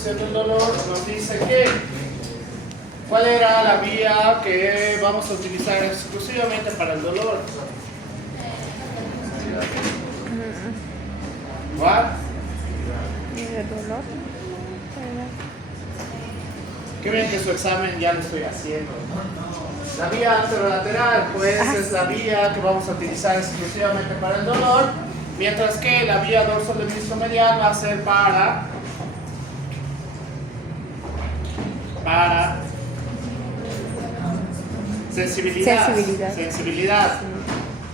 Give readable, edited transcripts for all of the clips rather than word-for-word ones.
transmisión del dolor nos dice que ¿cuál era la vía que vamos a utilizar exclusivamente para el dolor? ¿Cuál? ¿El dolor? Qué bien que su examen ya lo estoy haciendo. La vía anterolateral, pues, es la vía que vamos a utilizar exclusivamente para el dolor, mientras que la vía dorsal-lemniscomedial va a ser para sensibilidad.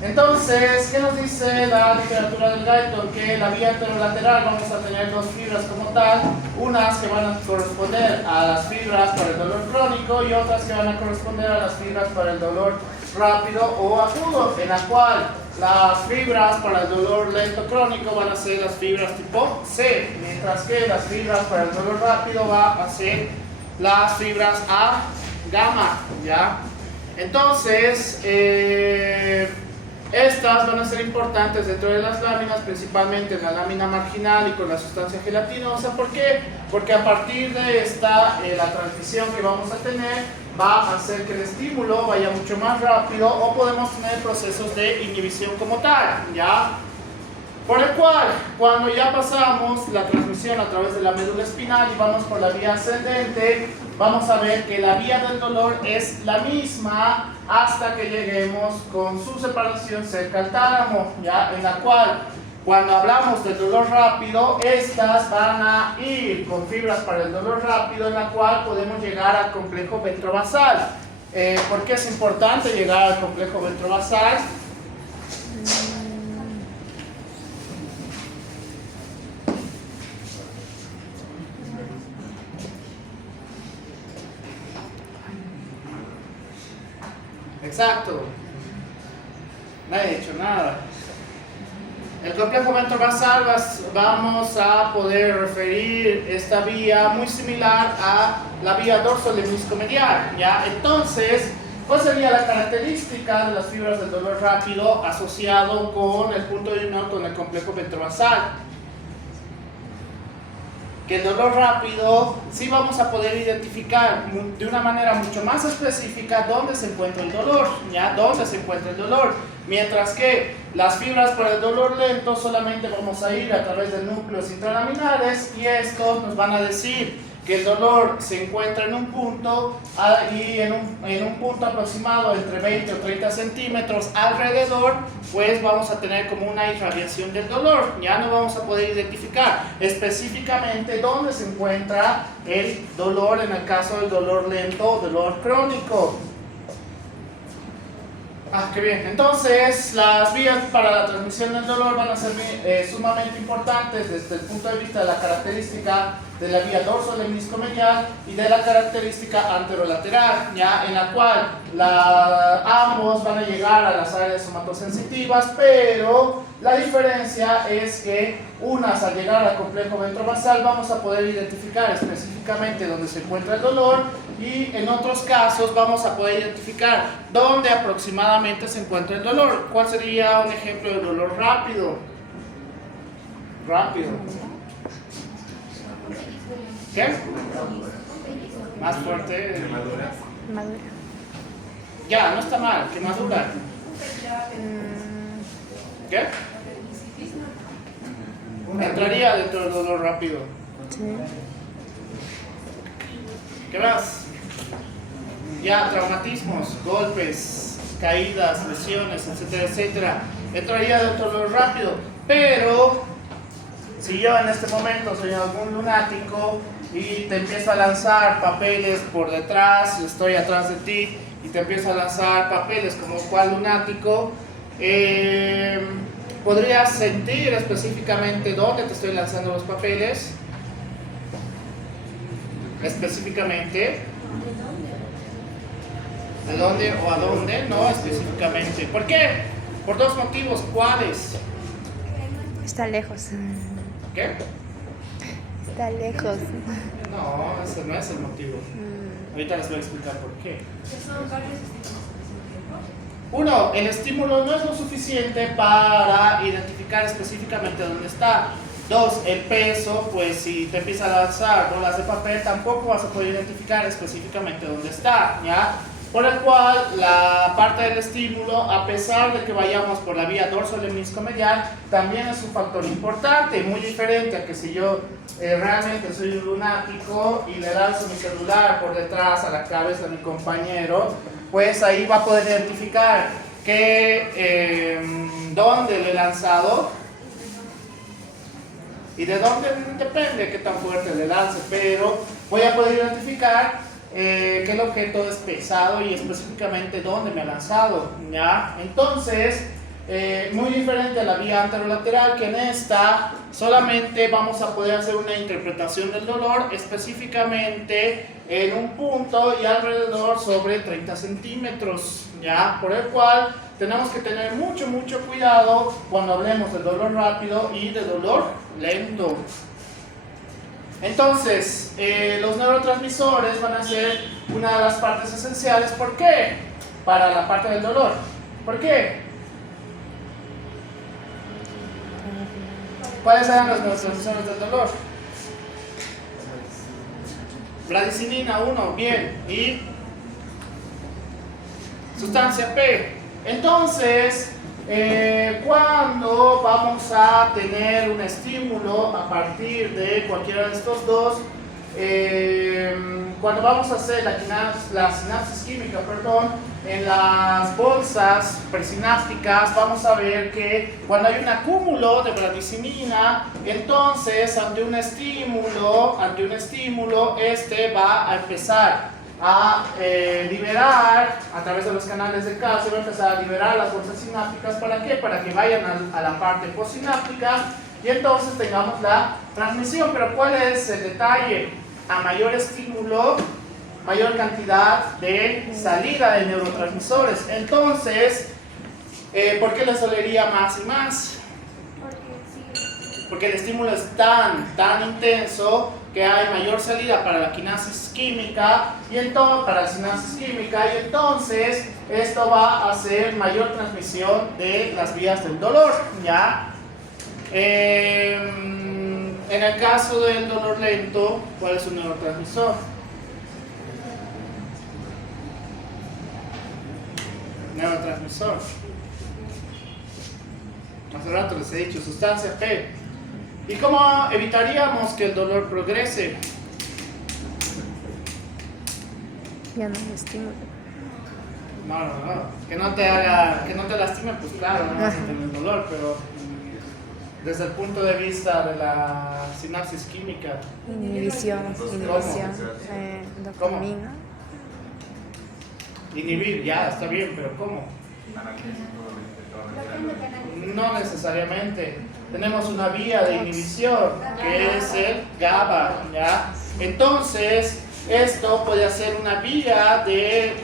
Entonces, ¿qué nos dice la literatura del Guyton? Que la vía anterolateral vamos a tener dos fibras como tal, unas que van a corresponder a las fibras para el dolor crónico y otras que van a corresponder a las fibras para el dolor rápido o agudo, en la cual las fibras para el dolor lento crónico van a ser las fibras tipo C, mientras que las fibras para el dolor rápido van a ser las fibras A gamma, ¿ya? Entonces, estas van a ser importantes dentro de las láminas, principalmente en la lámina marginal y con la sustancia gelatinosa. ¿Por qué? Porque a partir de esta, la transmisión que vamos a tener va a hacer que el estímulo vaya mucho más rápido o podemos tener procesos de inhibición como tal, ¿ya? Por el cual, cuando ya pasamos la transmisión a través de la médula espinal y vamos por la vía ascendente, vamos a ver que la vía del dolor es la misma hasta que lleguemos con su separación cerca al tálamo, ¿ya? En la cual, cuando hablamos del dolor rápido, estas van a ir con fibras para el dolor rápido, en la cual podemos llegar al complejo ventrovasal. ¿Por qué es importante llegar al complejo ventrovasal? Exacto. No he hecho nada. El complejo ventrovasal vamos a poder referir esta vía muy similar a la vía dorsal-lemniscomedial, ¿ya? Entonces, ¿cuál sería la característica de las fibras del dolor rápido asociado con el punto de unión con el complejo ventrovasal? Que el dolor rápido sí vamos a poder identificar de una manera mucho más específica dónde se encuentra el dolor, ¿ya? Dónde se encuentra el dolor, mientras que las fibras para el dolor lento solamente vamos a ir a través de núcleos intralaminares y estos nos van a decir que el dolor se encuentra en un punto y en un punto aproximado entre 20 o 30 centímetros alrededor, pues vamos a tener como una irradiación del dolor. Ya no vamos a poder identificar específicamente dónde se encuentra el dolor en el caso del dolor lento o dolor crónico. Qué bien. Entonces, las vías para la transmisión del dolor van a ser sumamente importantes desde el punto de vista de la característica de la vía dorsal-lemniscomedial y de la característica anterolateral, ¿ya? En la cual ambos van a llegar a las áreas somatosensitivas, pero la diferencia es que unas al llegar al complejo ventrovasal vamos a poder identificar específicamente dónde se encuentra el dolor y en otros casos vamos a poder identificar dónde aproximadamente se encuentra el dolor. ¿Cuál sería un ejemplo de dolor rápido? Rápido. ¿Qué? Más fuerte. Madura. Ya, no está mal, quemadura. ¿Qué? Entraría dentro del dolor rápido. Sí. ¿Qué más? Ya, traumatismos, golpes, caídas, lesiones, etcétera, etcétera. Entraría dentro del dolor rápido. Pero, si yo en este momento soy algún lunático y te empiezo a lanzar papeles por detrás, estoy atrás de ti y te empiezo a lanzar papeles como cual lunático, ¿podrías sentir específicamente dónde te estoy lanzando los papeles? Específicamente. ¿De dónde o a dónde? No específicamente. ¿Por qué? Por dos motivos. ¿Cuáles? Está lejos. ¿Qué? Está lejos. No, ese no es el motivo. Ahorita les voy a explicar por qué. Uno, el estímulo no es lo suficiente para identificar específicamente dónde está. Dos, el peso, pues si te empiezan a lanzar bolas de papel, tampoco vas a poder identificar específicamente dónde está, ¿ya? Por el cual, la parte del estímulo, a pesar de que vayamos por la vía dorsolemniscomedial, también es un factor importante, muy diferente a que si yo realmente soy un lunático y le lanzo mi celular por detrás a la cabeza de mi compañero, pues ahí va a poder identificar dónde lo he lanzado. Y de dónde depende de qué tan fuerte le lance, pero voy a poder identificar que el objeto es pesado y específicamente dónde me ha lanzado, ¿ya? Entonces, muy diferente a la vía anterolateral, que en esta solamente vamos a poder hacer una interpretación del dolor específicamente en un punto y alrededor sobre 30 centímetros, ¿ya? Por el cual tenemos que tener mucho cuidado cuando hablemos del dolor rápido y del dolor lento. Entonces, los neurotransmisores van a ser una de las partes esenciales. ¿Por qué? Para la parte del dolor. ¿Por qué? ¿Cuáles eran los neurotransmisores del dolor? Bradicinina 1, bien. ¿Y? Sustancia P. Entonces, cuando vamos a tener un estímulo a partir de cualquiera de estos dos, cuando vamos a hacer la sinapsis química, en las bolsas presinápticas, vamos a ver que cuando hay un acúmulo de bradicinina, entonces ante un estímulo, este va a empezar a liberar a través de los canales de calcio, va a empezar a liberar las bolsas sinápticas. ¿Para qué? Para que vayan a la parte postsináptica y entonces tengamos la transmisión. Pero ¿cuál es el detalle? A mayor estímulo, mayor cantidad de salida de neurotransmisores. Entonces, ¿por qué les dolería más y más? Porque el estímulo es tan intenso que hay mayor salida para la quinasis química y para la sinapsis química, y entonces esto va a hacer mayor transmisión de las vías del dolor, ¿ya? En el caso del dolor lento, ¿cuál es un neurotransmisor? Neurotransmisor. Hace rato les he dicho, sustancia P. ¿Y cómo evitaríamos que el dolor progrese? Ya no me estímulo. No. Que no te lastime, pues claro, no vas a tener dolor, pero desde el punto de vista de la sinapsis química. Inhibición, dopamina. Inhibir, ya, está bien, pero ¿cómo? No necesariamente. Tenemos una vía de inhibición, que es el GABA, ¿ya? Entonces, esto puede ser una vía de,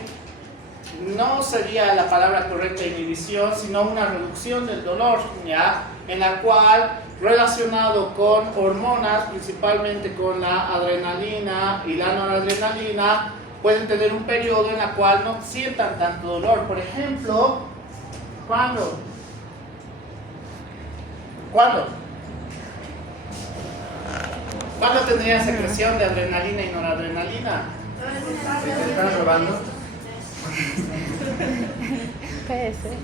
no sería la palabra correcta inhibición, sino una reducción del dolor, ¿ya? En la cual, relacionado con hormonas, principalmente con la adrenalina y la noradrenalina, pueden tener un periodo en el cual no sientan tanto dolor. Por ejemplo, ¿cuándo? ¿Cuándo tendría secreción de adrenalina y noradrenalina? ¿Te están robando?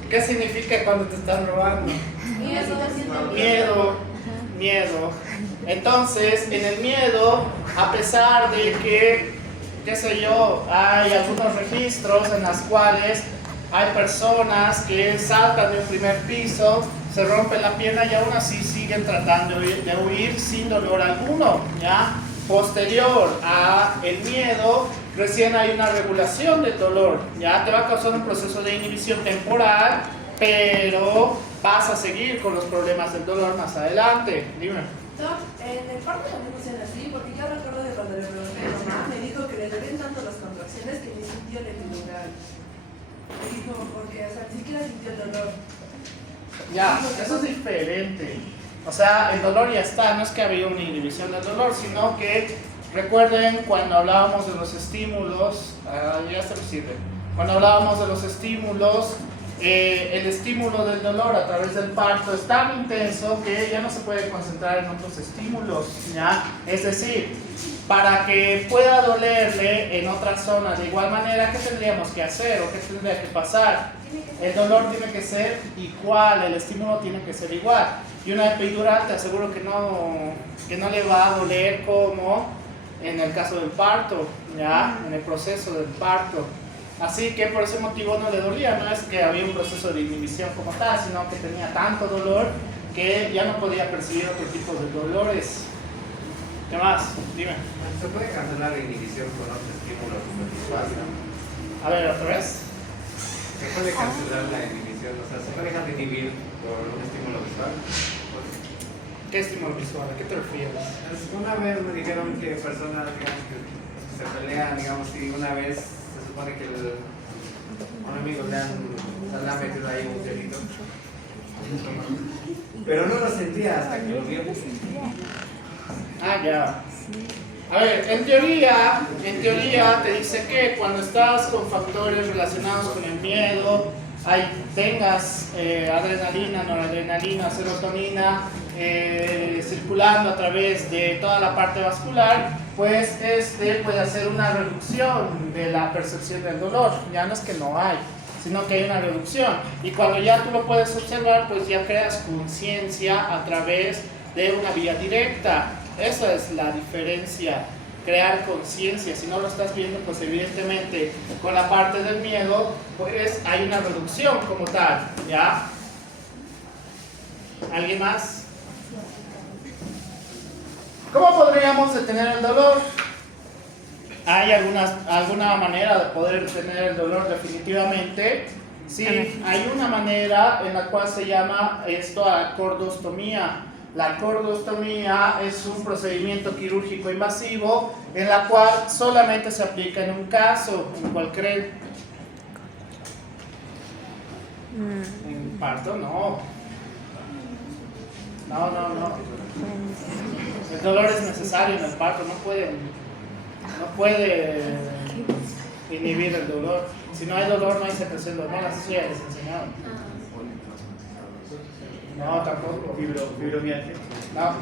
¿Qué significa cuando te están robando? Miedo. Entonces, en el miedo, a pesar de que, qué sé yo, hay algunos registros en las cuales hay personas que saltan de un primer piso, se rompen la pierna y aún así siguen tratando de huir sin dolor alguno, ¿ya? Posterior a el miedo, recién hay una regulación del dolor, ¿ya? Te va a causar un proceso de inhibición temporal, pero vas a seguir con los problemas del dolor más adelante. Dime. En el parto también funciona así, porque yo recuerdo de cuando le pregunté a mi mamá, me dijo que le dolían tanto las contracciones que ni sintió el epidural. Me dijo, porque, o sea, ni siquiera sintió el dolor. Ya, eso es diferente. O sea, el dolor ya está, no es que había una inhibición del dolor, sino que recuerden cuando hablábamos de los estímulos, ya se me sirve. Cuando hablábamos de los estímulos el estímulo del dolor a través del parto es tan intenso que ya no se puede concentrar en otros estímulos, ¿ya? Es decir, para que pueda dolerle en otra zona de igual manera, ¿qué tendríamos que hacer o qué tendría que pasar? El dolor tiene que ser igual, el estímulo tiene que ser igual. Y una epidural te aseguro que no le va a doler como en el caso del parto, ¿ya? En el proceso del parto. Así que por ese motivo no le dolía, no es que había un proceso de inhibición como tal, sino que tenía tanto dolor que ya no podía percibir otro tipo de dolores. ¿Qué más? Dime. ¿Se puede cancelar la inhibición con otro estímulo como el visual? A ver, otra vez. ¿Se puede cancelar la inhibición? O sea, ¿se puede dejar de inhibir por un estímulo visual? ¿Qué estímulo visual? ¿A qué te refieres? Una vez me dijeron que personas, digamos, que se pelean, digamos, y una vez se supone que un amigo le ha metido ahí un delito. Pero no lo sentía hasta que lo vio. Ah, ya. A ver, en teoría te dice que cuando estás con factores relacionados con el miedo, tengas adrenalina, noradrenalina, serotonina circulando a través de toda la parte vascular, pues puede hacer una reducción de la percepción del dolor. Ya no es que no hay, sino que hay una reducción. Y cuando ya tú lo puedes observar, pues ya creas conciencia a través de una vía directa. Esa es la diferencia, crear conciencia. Si no lo estás viendo, pues evidentemente con la parte del miedo, pues hay una reducción como tal, ¿ya? ¿Alguien más? ¿Cómo podríamos detener el dolor? ¿Hay alguna manera de poder detener el dolor? Definitivamente. Sí, hay una manera en la cual se llama esto cordostomía. La cordostomía es un procedimiento quirúrgico invasivo en la cual solamente se aplica en un caso. ¿En cuál creen? En parto no. No. El dolor es necesario en el parto, no puede inhibir el dolor. Si no hay dolor, no hay secreción de hormonas, eso ya les enseñado. No, tampoco. Fibromialgia. No.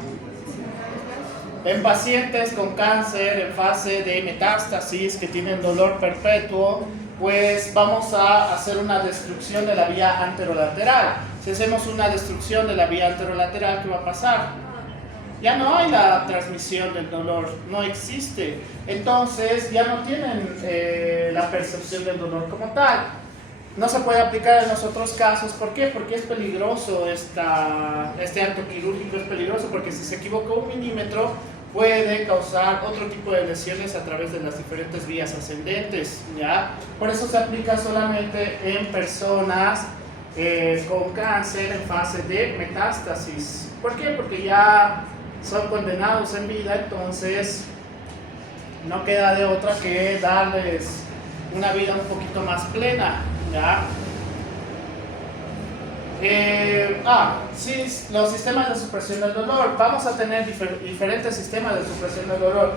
En pacientes con cáncer en fase de metástasis que tienen dolor perpetuo, pues vamos a hacer una destrucción de la vía anterolateral. Si hacemos una destrucción de la vía anterolateral, ¿qué va a pasar? Ya no hay la transmisión del dolor, no existe. Entonces ya no tienen la percepción del dolor como tal. No se puede aplicar en los otros casos. ¿Por qué? Porque es peligroso este acto quirúrgico, es peligroso porque si se equivoca un milímetro puede causar otro tipo de lesiones a través de las diferentes vías ascendentes, ¿ya? Por eso se aplica solamente en personas con cáncer en fase de metástasis. ¿Por qué? Porque ya son condenados en vida, entonces no queda de otra que darles una vida un poquito más plena, ¿ya? Sí, los sistemas de supresión del dolor. Vamos a tener diferentes sistemas de supresión del dolor.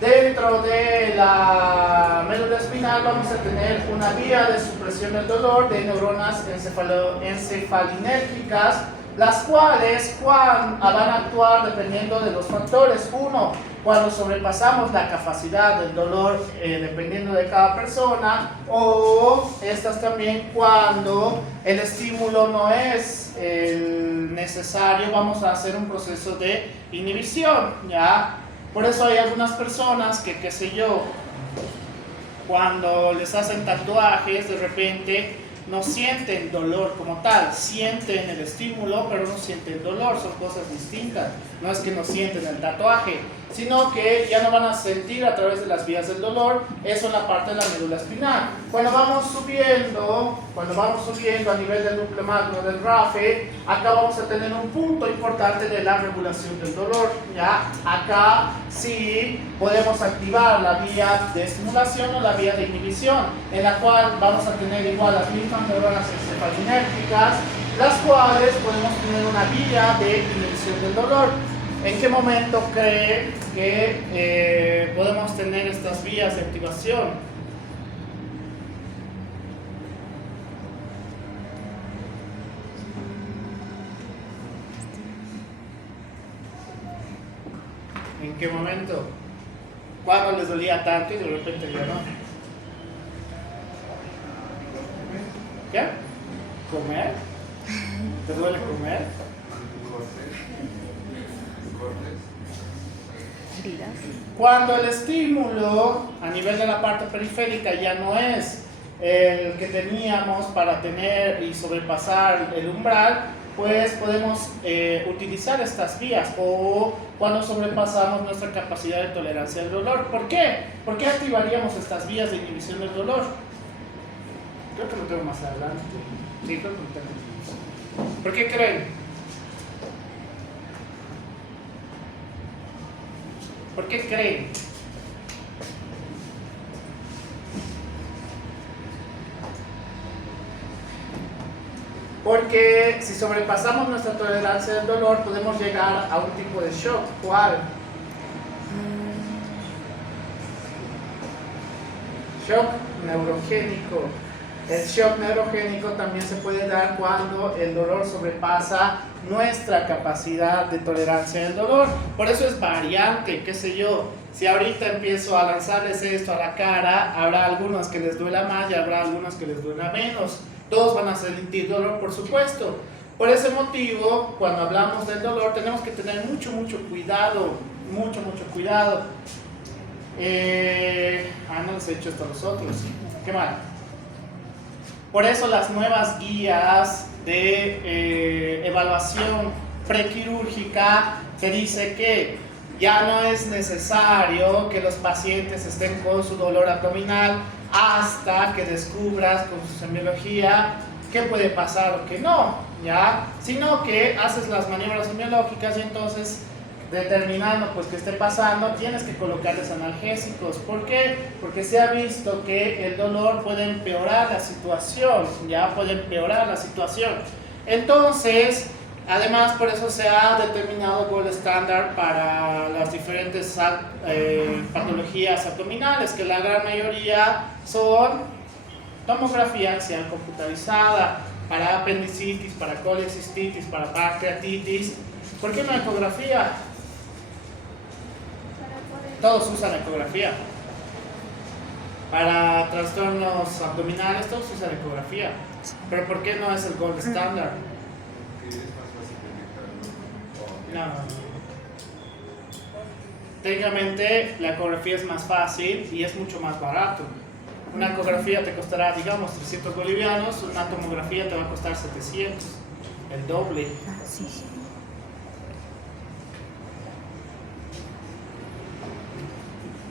Dentro de la médula espinal vamos a tener una vía de supresión del dolor de neuronas encefalinérgicas, las cuales van a actuar dependiendo de los factores. Uno, cuando sobrepasamos la capacidad del dolor dependiendo de cada persona, o estas también cuando el estímulo no es necesario, vamos a hacer un proceso de inhibición, ¿ya? Por eso hay algunas personas que, qué sé yo, cuando les hacen tatuajes, de repente no sienten dolor como tal, sienten el estímulo, pero no sienten dolor, son cosas distintas. No es que no sienten el tatuaje, sino que ya no van a sentir a través de las vías del dolor, eso en la parte de la médula espinal. Cuando vamos subiendo a nivel del núcleo magno del RAFE, acá vamos a tener un punto importante de la regulación del dolor, ¿ya? Acá sí podemos activar la vía de estimulación o la vía de inhibición, en la cual vamos a tener igual las mismas neuronas encefalinérgicas, las cuales podemos tener una vía de inhibición del dolor. ¿En qué momento cree que podemos tener estas vías de activación? qué momento? ¿Cuándo les dolía tanto y de repente ya no? ¿Qué? ¿Comer? ¿Te duele comer? Heridas. Cuando el estímulo a nivel de la parte periférica ya no es el que teníamos para tener y sobrepasar el umbral, pues podemos utilizar estas vías o cuando sobrepasamos nuestra capacidad de tolerancia al dolor. ¿Por qué? ¿Por qué activaríamos estas vías de inhibición del dolor? Creo que lo tengo más adelante. Sí, creo que lo tengo. ¿Por qué creen? ¿Por qué creen? Porque si sobrepasamos nuestra tolerancia al dolor, podemos llegar a un tipo de shock. ¿Cuál? Shock neurogénico. El shock neurogénico también se puede dar cuando el dolor sobrepasa nuestra capacidad de tolerancia al dolor. Por eso es variante, qué sé yo. Si ahorita empiezo a lanzarles esto a la cara, habrá algunos que les duela más y habrá algunos que les duela menos. Todos van a sentir dolor, por supuesto. Por ese motivo, cuando hablamos del dolor, tenemos que tener mucho cuidado. Mucho cuidado. No les he hecho esto a los otros. Qué mal. Por eso las nuevas guías de evaluación prequirúrgica te dice que ya no es necesario que los pacientes estén con su dolor abdominal hasta que descubras con su semiología qué puede pasar o qué no, ¿ya? Sino que haces las maniobras semiológicas y entonces, determinando pues qué esté pasando, tienes que colocarles analgésicos. ¿Por qué? Porque se ha visto que el dolor puede empeorar la situación, ¿ya? Puede empeorar la situación. Entonces, además, por eso se ha determinado gold estándar para las diferentes patologías abdominales, que la gran mayoría son tomografía axial computarizada, para apendicitis, para colecistitis, para pancreatitis. ¿Por qué no ecografía? Todos usan ecografía. Para trastornos abdominales, todos usan ecografía. Pero ¿por qué no es el gold estándar? No. Técnicamente la ecografía es más fácil y es mucho más barato. Una ecografía te costará, digamos, 300 bolivianos, una tomografía te va a costar 700, el doble. Sí.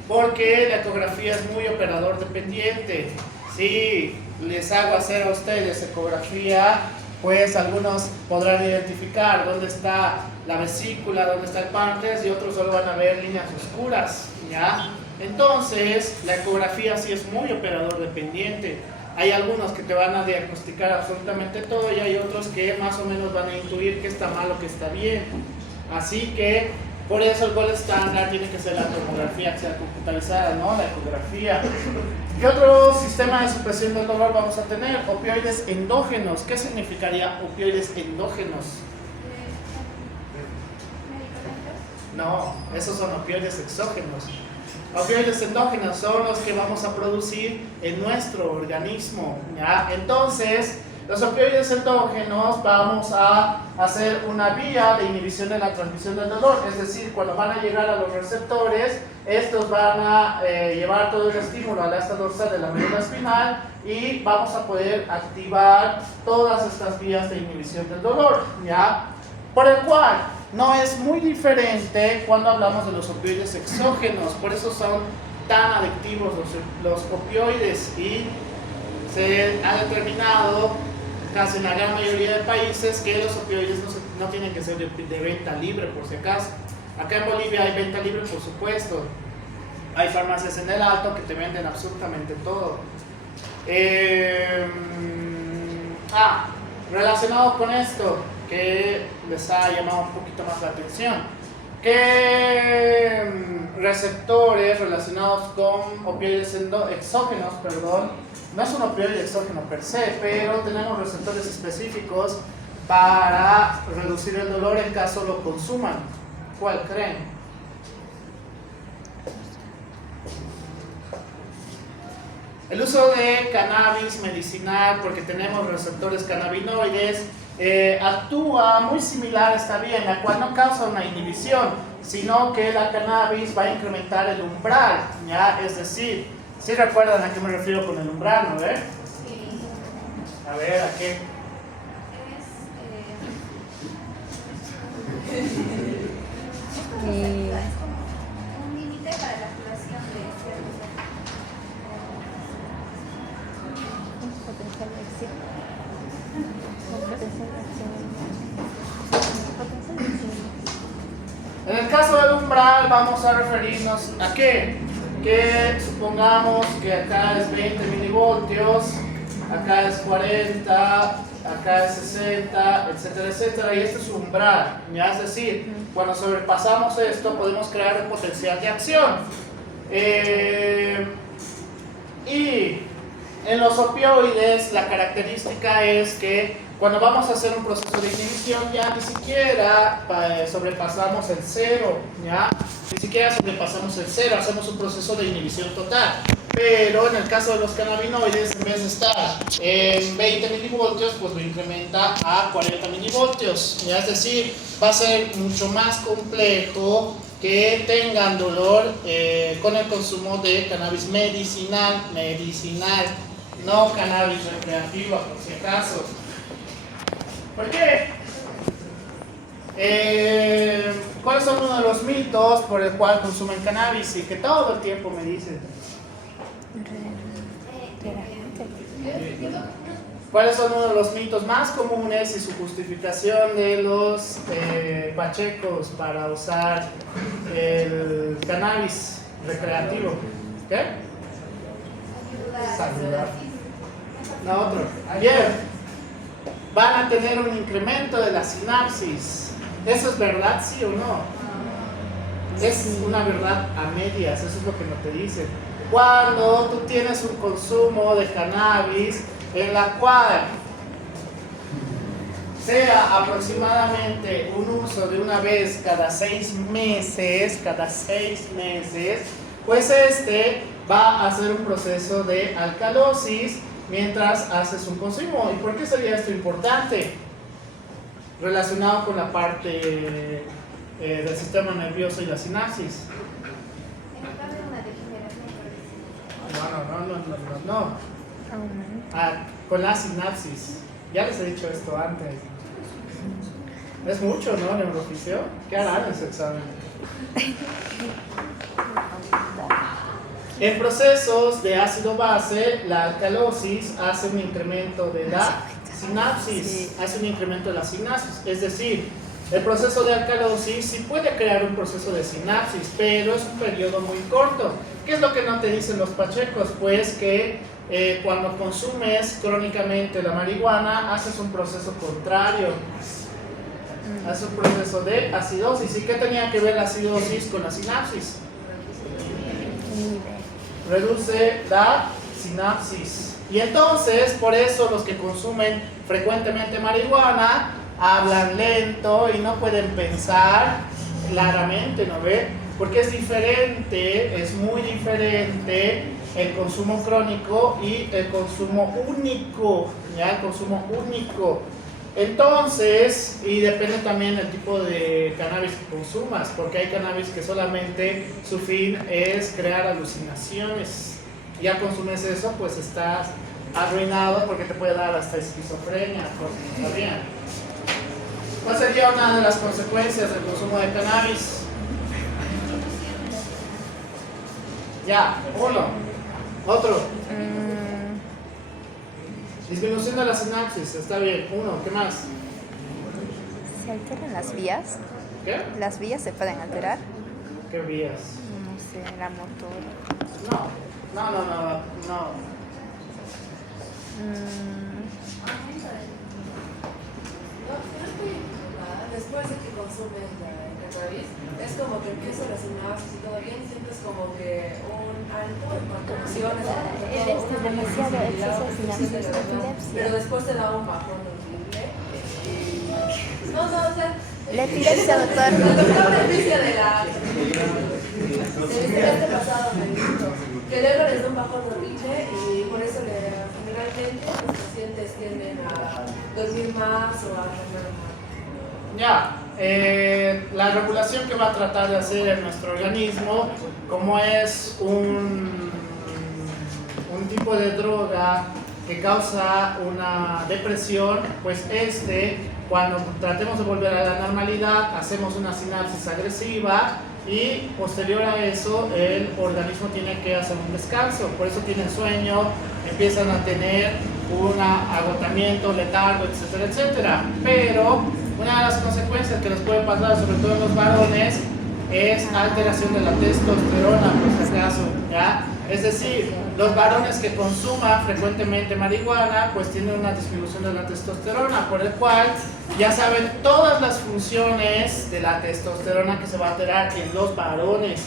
Porque la ecografía es muy operador dependiente. Si les hago hacer a ustedes ecografía, pues algunos podrán identificar dónde está la vesícula, dónde está el páncreas y otros solo van a ver líneas oscuras, ¿ya? Entonces, la ecografía sí es muy operador dependiente. Hay algunos que te van a diagnosticar absolutamente todo y hay otros que más o menos van a intuir qué está mal o qué está bien. Así que, por eso el gold estándar tiene que ser la tomografía axial computarizada, no la ecografía. ¿Qué otro sistema de supresión del dolor vamos a tener? Opioides endógenos. ¿Qué significaría opioides endógenos? No, esos son opioides exógenos. Opioides endógenos son los que vamos a producir en nuestro organismo, ¿ya? Entonces, los opioides endógenos vamos a hacer una vía de inhibición de la transmisión del dolor, es decir, cuando van a llegar a los receptores, estos van a llevar todo el estímulo a la asta dorsal de la médula espinal y vamos a poder activar todas estas vías de inhibición del dolor, ¿ya? Por el cual no es muy diferente cuando hablamos de los opioides exógenos, por eso son tan adictivos los opioides y se ha determinado casi en la gran mayoría de países que los opioides no tienen que ser de venta libre, por si acaso. Acá en Bolivia hay venta libre, por supuesto. Hay farmacias en el Alto que te venden absolutamente todo. Relacionado con esto, que les ha llamado un poquito más la atención, ¿qué receptores relacionados con opioides exógenos, no es un opioide exógeno per se, pero tenemos receptores específicos para reducir el dolor en caso lo consuman? ¿Cuál creen? El uso de cannabis medicinal, porque tenemos receptores cannabinoides, actúa muy similar, está bien, la cual no causa una inhibición, sino que la cannabis va a incrementar el umbral, ¿ya? Es decir, ¿sí recuerdan a qué me refiero con el umbral, no? Sí. A ver, ¿a qué? Es como un límite para la activación de ciertos Un potencial de acción. Un potencial de acción. Un potencial de acción. En el caso del umbral vamos a referirnos a qué? Que supongamos que acá es 20 milivoltios, acá es 40, acá es 60, etcétera, etcétera, y este es un umbral, ¿ya? Es decir, cuando sobrepasamos esto podemos crear un potencial de acción. Y en los opioides la característica es que cuando vamos a hacer un proceso de inhibición ya ni siquiera sobrepasamos el cero, ¿ya? Ni siquiera sobrepasamos el cero, hacemos un proceso de inhibición total. Pero en el caso de los cannabinoides, en vez de estar en 20 milivoltios, pues lo incrementa a 40 milivoltios, ¿ya? Es decir, va a ser mucho más complejo que tengan dolor con el consumo de cannabis medicinal, no cannabis recreativa, por si acaso. ¿Por qué? ¿Cuáles son uno de los mitos por el cual consumen cannabis? Y que todo el tiempo me dicen. ¿Cuáles son uno de los mitos más comunes y su justificación de los pachecos para usar el cannabis recreativo? ¿Qué? Saludar. No, otro. Bien. Van a tener un incremento de la sinapsis. ¿Eso es verdad, sí o no? Es una verdad a medias, eso es lo que no te dicen. Cuando tú tienes un consumo de cannabis en la cual sea aproximadamente un uso de una vez cada 6 meses, pues este va a hacer un proceso de alcalosis mientras haces un consumo. ¿Y por qué sería esto importante? Relacionado con la parte del sistema nervioso y la sinapsis. No. Con la sinapsis. Ya les he dicho esto antes. Es mucho, ¿no? Neurofisio. ¿Qué harán en su examen? En procesos de ácido base, la alcalosis hace un incremento de la sinapsis. Es decir, el proceso de alcalosis sí puede crear un proceso de sinapsis, pero es un periodo muy corto. ¿Qué es lo que no te dicen los pachecos? Pues que cuando consumes crónicamente la marihuana, haces un proceso contrario. Haces un proceso de acidosis. ¿Y qué tenía que ver la acidosis con la sinapsis? Reduce la sinapsis. Y entonces, por eso los que consumen frecuentemente marihuana hablan lento y no pueden pensar claramente, ¿no ve? Porque es diferente, es muy diferente el consumo crónico y el consumo único, ¿ya? El consumo único. Entonces, y depende también del tipo de cannabis que consumas, porque hay cannabis que solamente su fin es crear alucinaciones. Ya consumes eso, pues estás arruinado porque te puede dar hasta esquizofrenia, cosas ¿está bien? ¿Cuál sería una de las consecuencias del consumo de cannabis? Ya, uno. Otro. Disminución de la sinapsis, está bien. Uno, ¿qué más? ¿Se alteran las vías? ¿Qué? ¿Las vías se pueden alterar? ¿Qué vías? No sé, la motor. No. Después de que consumen el cannabis, es como que empieza a sinapsis y todo bien, sientes como que un alto en cuanto a emociones. Demasiado exceso de sinapsis, epilepsia. Pero después te da un bajón horrible. No, o sea. La epilepsia, doctor. El doctor beneficia de la. Este pasado me dijo que luego les da un bajón horrible y por eso generalmente los pacientes tienden a dormir más o a comer más. Ya, la regulación que va a tratar de hacer en nuestro organismo, como es un tipo de droga que causa una depresión, pues cuando tratemos de volver a la normalidad, hacemos una sinapsis agresiva y posterior a eso el organismo tiene que hacer un descanso, por eso tienen sueño, empiezan a tener un agotamiento, letargo, etcétera, etcétera. Pero una de las consecuencias que les puede pasar, sobre todo en los varones, es alteración de la testosterona, por si acaso, ¿ya? Es decir, los varones que consuman frecuentemente marihuana, pues tienen una disminución de la testosterona, por el cual ya saben todas las funciones de la testosterona que se va a alterar en los varones.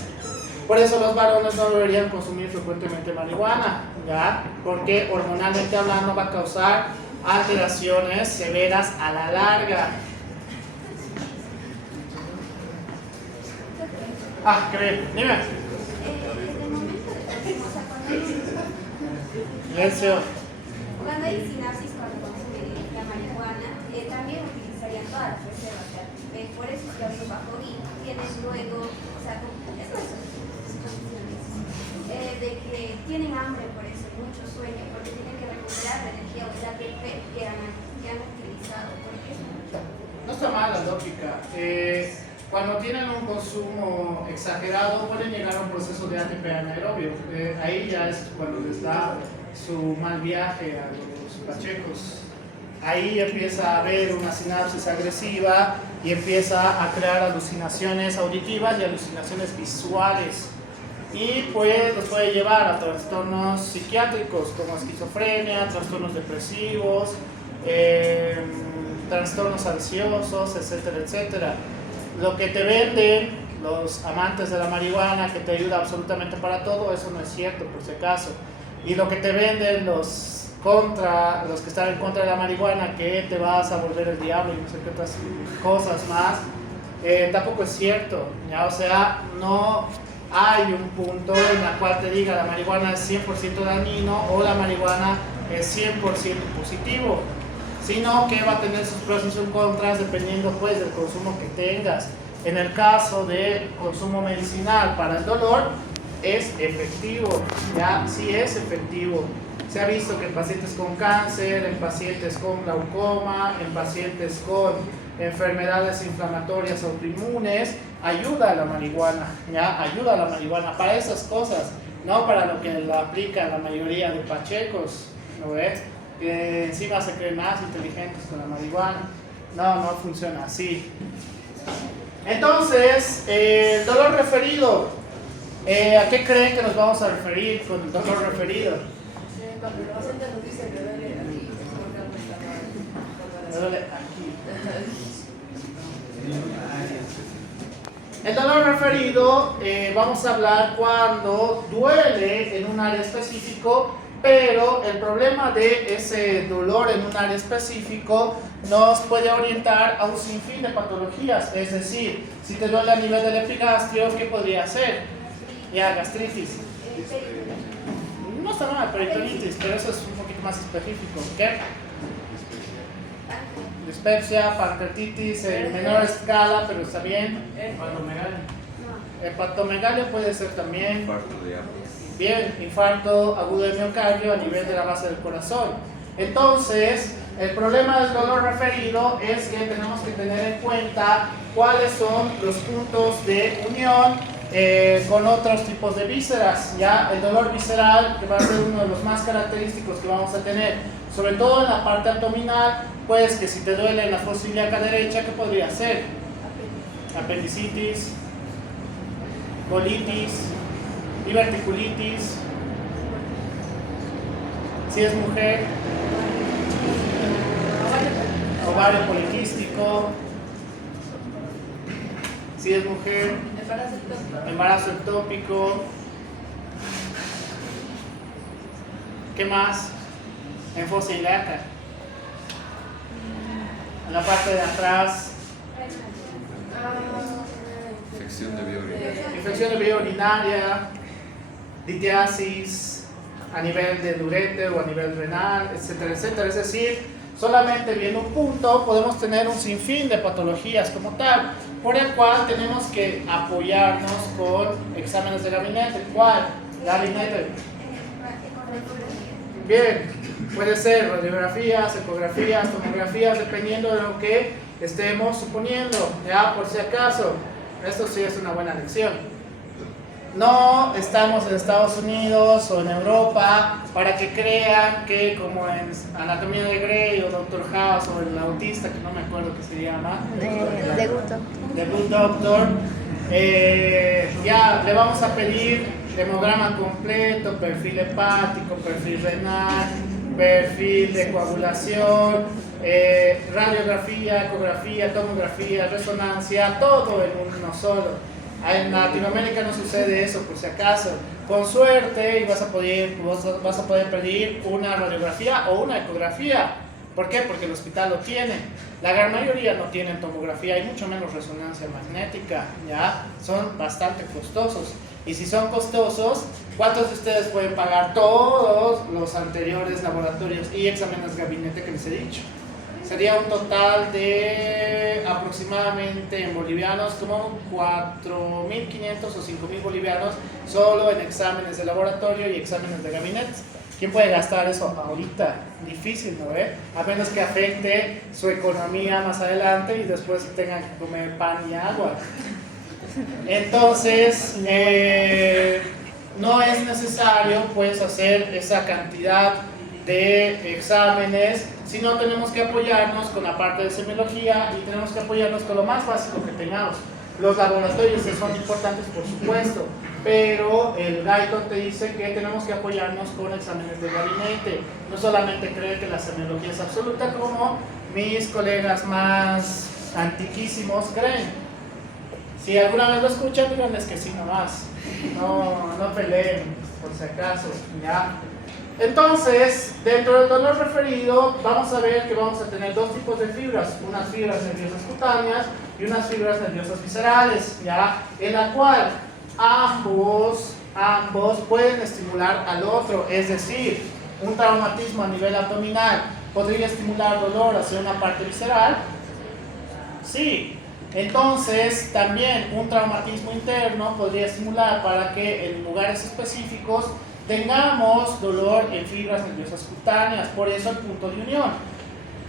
Por eso los varones no deberían consumir frecuentemente marihuana, ¿ya? Porque hormonalmente hablando va a causar alteraciones severas a la larga. Qué bien, dime. Desde el momento de, o sea, Silencio. cuando hay sinapsis, cuando consumen la marihuana, también utilizarían todas las reservas. O sea, por eso es que hay un bajón y tienen luego, o sea, es una de que tienen hambre por eso, mucho sueño, porque tienen que recuperar la energía o el ATP que han utilizado. No está mal la lógica. Cuando tienen un consumo exagerado pueden llegar a un proceso de ATP anaerobio. Ahí ya es cuando les da su mal viaje a los pachecos. Ahí empieza a haber una sinapsis agresiva y empieza a crear alucinaciones auditivas y alucinaciones visuales. Y pues los puede llevar a trastornos psiquiátricos como esquizofrenia, trastornos depresivos, trastornos ansiosos, etcétera, etcétera. Lo que te venden los amantes de la marihuana, que te ayuda absolutamente para todo, eso no es cierto, por si acaso. Y lo que te venden los que están en contra de la marihuana, que te vas a volver el diablo y no sé qué otras cosas más, tampoco es cierto, ¿ya? O sea, no hay un punto en el cual te diga la marihuana es 100% dañino o la marihuana es 100% positivo, sino que va a tener sus pros y sus contras dependiendo pues del consumo que tengas. En el caso del consumo medicinal para el dolor es efectivo, ya sí es efectivo. Se ha visto que en pacientes con cáncer, en pacientes con glaucoma, en pacientes con enfermedades inflamatorias autoinmunes, ayuda a la marihuana, ¿ya? Ayuda a la marihuana para esas cosas, no para lo que la aplica la mayoría de pachecos, ¿no ves? Que encima se creen más inteligentes con la marihuana. No funciona así. Entonces, el dolor referido, ¿a qué creen que nos vamos a referir con el dolor referido? Cuando el paciente nos dice que duele aquí, Me duele aquí. El dolor referido, vamos a hablar cuando duele en un área específico, pero el problema de ese dolor en un área específico nos puede orientar a un sinfín de patologías. Es decir, si te duele a nivel del epigastrio, ¿qué podría ser? Ya, gastritis. No está mal, peritonitis, pero eso es un poquito más específico. ¿Qué? Dispepsia, pancreatitis en menor escala, pero está bien. Hepatomegalia puede ser también. Bien, infarto agudo de miocardio a nivel de la base del corazón. Entonces, el problema del dolor referido es que tenemos que tener en cuenta cuáles son los puntos de unión con otros tipos de vísceras. Ya el dolor visceral, que va a ser uno de los más característicos que vamos a tener, sobre todo en la parte abdominal, pues que si te duele en la fosa ilíaca derecha, ¿qué podría ser? Apendicitis, colitis, diverticulitis. Si es mujer, ovario poliquístico. Si es mujer, embarazo ectópico. ¿Qué más? En fosa ilíaca. En la parte de atrás. Infección de vía urinaria. Infección de vía urinaria, litiasis a nivel del uréter o a nivel renal, etcétera, etcétera. Es decir, solamente viendo un punto podemos tener un sinfín de patologías como tal, por el cual tenemos que apoyarnos con exámenes de gabinete. ¿Cuál? Gabinete. Bien, puede ser radiografías, ecografías, tomografías, dependiendo de lo que estemos suponiendo, ya por si acaso. Esto sí es una buena lección. No estamos en Estados Unidos o en Europa para que crean que como en Anatomía de Grey o Doctor House o el autista, que no me acuerdo qué se llama, De gusto. The Good Doctor, ya le vamos a pedir hemograma completo, perfil hepático, perfil renal, perfil de coagulación, radiografía, ecografía, tomografía, resonancia, todo en uno solo. En Latinoamérica no sucede eso, por si acaso. Con suerte y vas a poder pedir una radiografía o una ecografía. ¿Por qué? Porque el hospital lo tiene. La gran mayoría no tienen tomografía y mucho menos resonancia magnética, ¿ya? Son bastante costosos. Y si son costosos, ¿cuántos de ustedes pueden pagar todos los anteriores laboratorios y exámenes de gabinete que les he dicho? Sería un total de aproximadamente en bolivianos como 4.500 o 5.000 bolivianos solo en exámenes de laboratorio y exámenes de gabinete. ¿Quién puede gastar eso ahorita? Difícil, ¿no? A menos que afecte su economía más adelante y después tengan que comer pan y agua. Entonces, no es necesario pues hacer esa cantidad de exámenes, sino tenemos que apoyarnos con la parte de semiología y tenemos que apoyarnos con lo más básico que tengamos. Los laboratorios son importantes, por supuesto, pero el guideline te dice que tenemos que apoyarnos con exámenes de gabinete. No solamente creer que la semiología es absoluta como mis colegas más antiquísimos creen. Si alguna vez lo escuchan, díganles que sí nomás. No peleen, por si acaso, ¿ya? Entonces, dentro del dolor referido, vamos a ver que vamos a tener dos tipos de fibras, unas fibras nerviosas cutáneas y unas fibras nerviosas viscerales, ¿ya? En la cual ambos pueden estimular al otro, es decir, un traumatismo a nivel abdominal podría estimular dolor hacia una parte visceral, sí. Entonces, también un traumatismo interno podría estimular para que en lugares específicos tengamos dolor en fibras nerviosas cutáneas, por eso el punto de unión.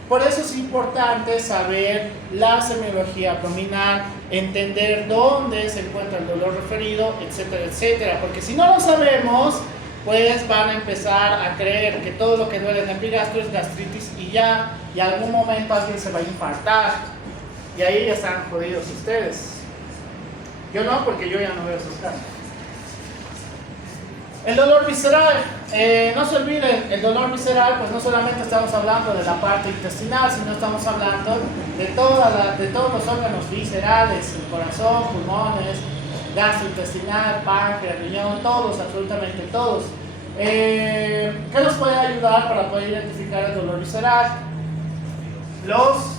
Por eso es importante saber la semiología abdominal, entender dónde se encuentra el dolor referido, etcétera, etcétera, porque si no lo sabemos, pues van a empezar a creer que todo lo que duele en el epigastro es gastritis y ya, y en algún momento alguien se va a infartar, y ahí ya están jodidos ustedes. Yo no, porque yo ya no veo esos casos. El dolor visceral, no se olviden, el dolor visceral, pues no solamente estamos hablando de la parte intestinal, sino estamos hablando de todos los órganos viscerales, el corazón, pulmones, gastrointestinal, páncreas, riñón, todos, absolutamente todos. ¿Qué nos puede ayudar para poder identificar el dolor visceral? Los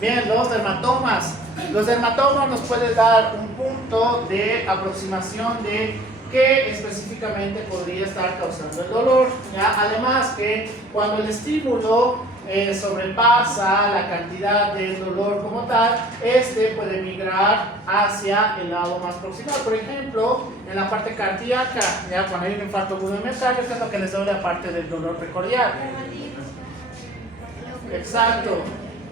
dermatomas. Los dermatomas nos pueden dar un punto de aproximación de qué específicamente podría estar causando el dolor, ¿ya? Además que cuando el estímulo sobrepasa la cantidad del dolor como tal, este puede migrar hacia el lado más proximal. Por ejemplo, en la parte cardíaca, ¿ya? Cuando hay un infarto agudo de miocardio, que es lo que les duele aparte del dolor precordial. Exacto,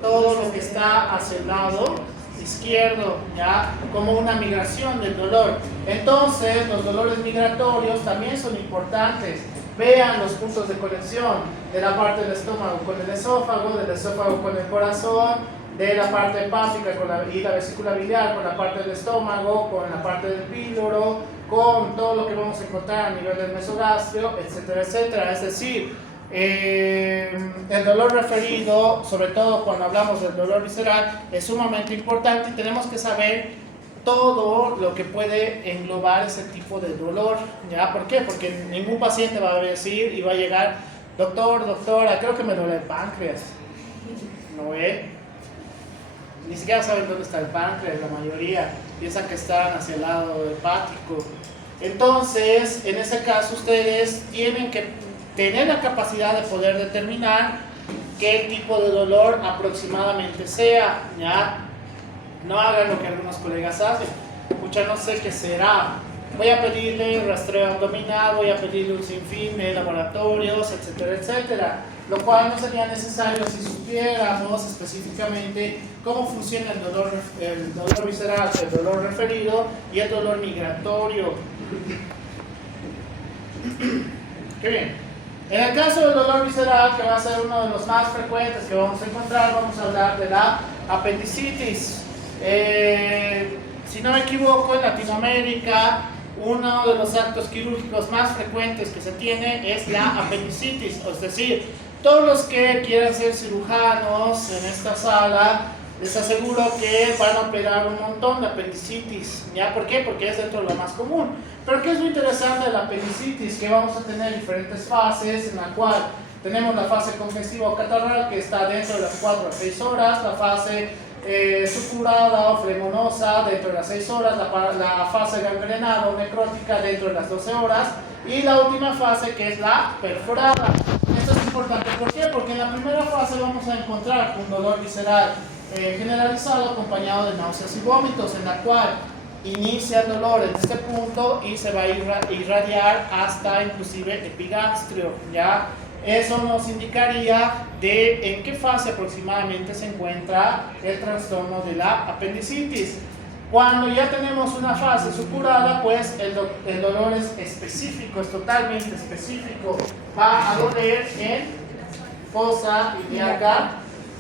todo lo que está hacia el lado izquierdo, ¿ya? Como una migración del dolor. Entonces, los dolores migratorios también son importantes. Vean los puntos de conexión de la parte del estómago con el esófago, del esófago con el corazón, de la parte hepática y la vesícula biliar con la parte del estómago, con la parte del píloro, con todo lo que vamos a encontrar a nivel del mesogastrio, etcétera, etcétera. Es decir, el dolor referido, sobre todo cuando hablamos del dolor visceral, es sumamente importante y tenemos que saber todo lo que puede englobar ese tipo de dolor, ¿ya? ¿Por qué? Porque ningún paciente va a decir y va a llegar, doctora, creo que me duele el páncreas, ¿no ve? Ni siquiera saben dónde está el páncreas, la mayoría piensan que están hacia el lado hepático. Entonces, en ese caso, ustedes tienen que tener la capacidad de poder determinar qué tipo de dolor aproximadamente sea, ¿ya? No hagan lo que algunos colegas hacen. Pucha, no sé qué será. Voy a pedirle rastreo abdominal, voy a pedirle un sinfín de laboratorios, etcétera, etcétera. Lo cual no sería necesario si supiéramos específicamente cómo funciona el dolor visceral, el dolor referido y el dolor migratorio. Qué bien. En el caso del dolor visceral, que va a ser uno de los más frecuentes que vamos a encontrar, vamos a hablar de la apendicitis. Si no me equivoco, en Latinoamérica, uno de los actos quirúrgicos más frecuentes que se tiene es la apendicitis. Es decir, todos los que quieran ser cirujanos en esta sala, les aseguro que van a operar un montón de apendicitis. ¿Ya? ¿Por qué? Porque es dentro de lo más común. Pero ¿qué es lo interesante de la apendicitis? Que vamos a tener diferentes fases, en la cual tenemos la fase congestiva o catarral, que está dentro de las 4 a 6 horas, la fase supurada o flemonosa dentro de las 6 horas, la fase gangrenada o necrótica dentro de las 12 horas, y la última fase, que es la perforada. Esto es importante, ¿por qué? Porque en la primera fase vamos a encontrar un dolor visceral generalizado acompañado de náuseas y vómitos, en la cual inicia el dolor en este punto y se va a irradiar hasta inclusive epigastrio, ¿ya? Eso nos indicaría de en qué fase aproximadamente se encuentra el trastorno de la apendicitis. Cuando ya tenemos una fase supurada, pues el dolor es específico, es totalmente específico. Va a doler en fosa ilíaca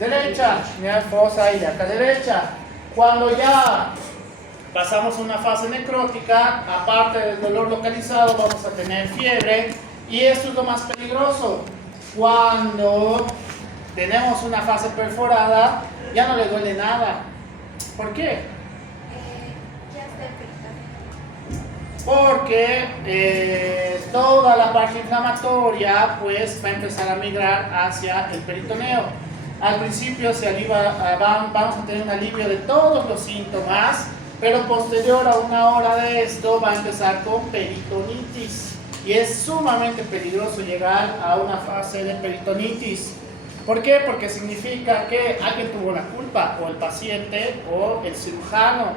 derecha, fosa ilíaca derecha. Cuando ya pasamos a una fase necrótica, aparte del dolor localizado, vamos a tener fiebre, y esto es lo más peligroso. Cuando tenemos una fase perforada, ya no le duele nada. ¿Por qué? Ya está el Porque toda la parte inflamatoria pues va a empezar a migrar hacia el peritoneo. Al principio vamos a tener un alivio de todos los síntomas, pero posterior a una hora de esto va a empezar con peritonitis. Y es sumamente peligroso llegar a una fase de peritonitis. ¿Por qué? Porque significa que alguien tuvo la culpa, o el paciente o el cirujano,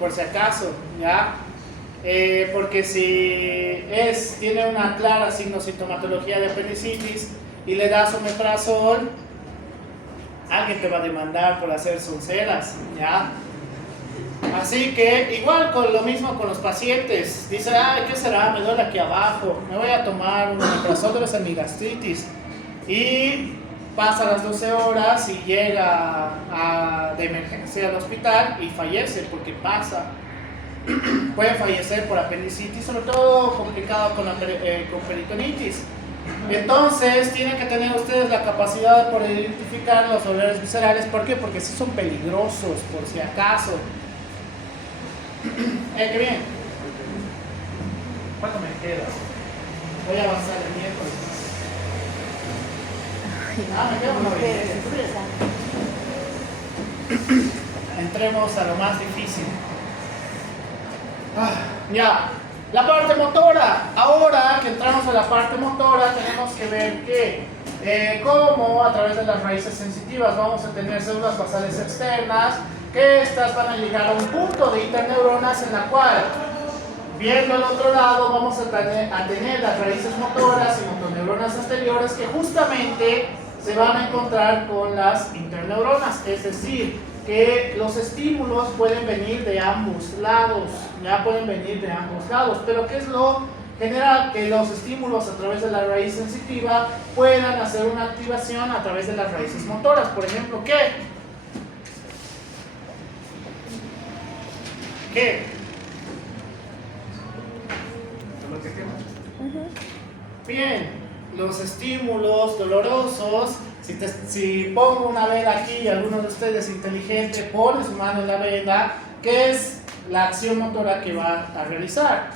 por si acaso, ¿ya? Porque si tiene una clara sintomatología de apendicitis y le das omeprazol, alguien te va a demandar por hacer sonceras, ¿ya? Así que igual con lo mismo con los pacientes. Dice, ay, ¿qué será? Me duele aquí abajo, me voy a tomar un omeprazol, debe ser mi gastritis. Y pasa las 12 horas y llega de emergencia al hospital y fallece, porque pasa. Pueden fallecer por apendicitis, sobre todo complicado con peritonitis. Entonces tienen que tener ustedes la capacidad de poder identificar los dolores viscerales. ¿Por qué? Porque sí son peligrosos, por si acaso. Qué bien. ¿Cuánto me queda? Voy a avanzar el miércoles. Me queda una vez. Entremos a lo más difícil. Ya, la parte motora. Ahora que entramos a la parte motora, tenemos que ver que cómo a través de las raíces sensitivas vamos a tener células basales externas, que estas van a llegar a un punto de interneuronas en la cual, viendo al otro lado, vamos a tener las raíces motoras y motoneuronas anteriores, que justamente se van a encontrar con las interneuronas. Es decir, que los estímulos pueden venir de ambos lados, ya pueden venir de ambos lados, pero ¿qué es lo general? Que los estímulos a través de la raíz sensitiva puedan hacer una activación a través de las raíces motoras. Por ejemplo, ¿qué? Bien, los estímulos dolorosos. Si pongo una vela aquí y alguno de ustedes inteligente pone su mano en la vela, ¿qué es la acción motora que va a realizar?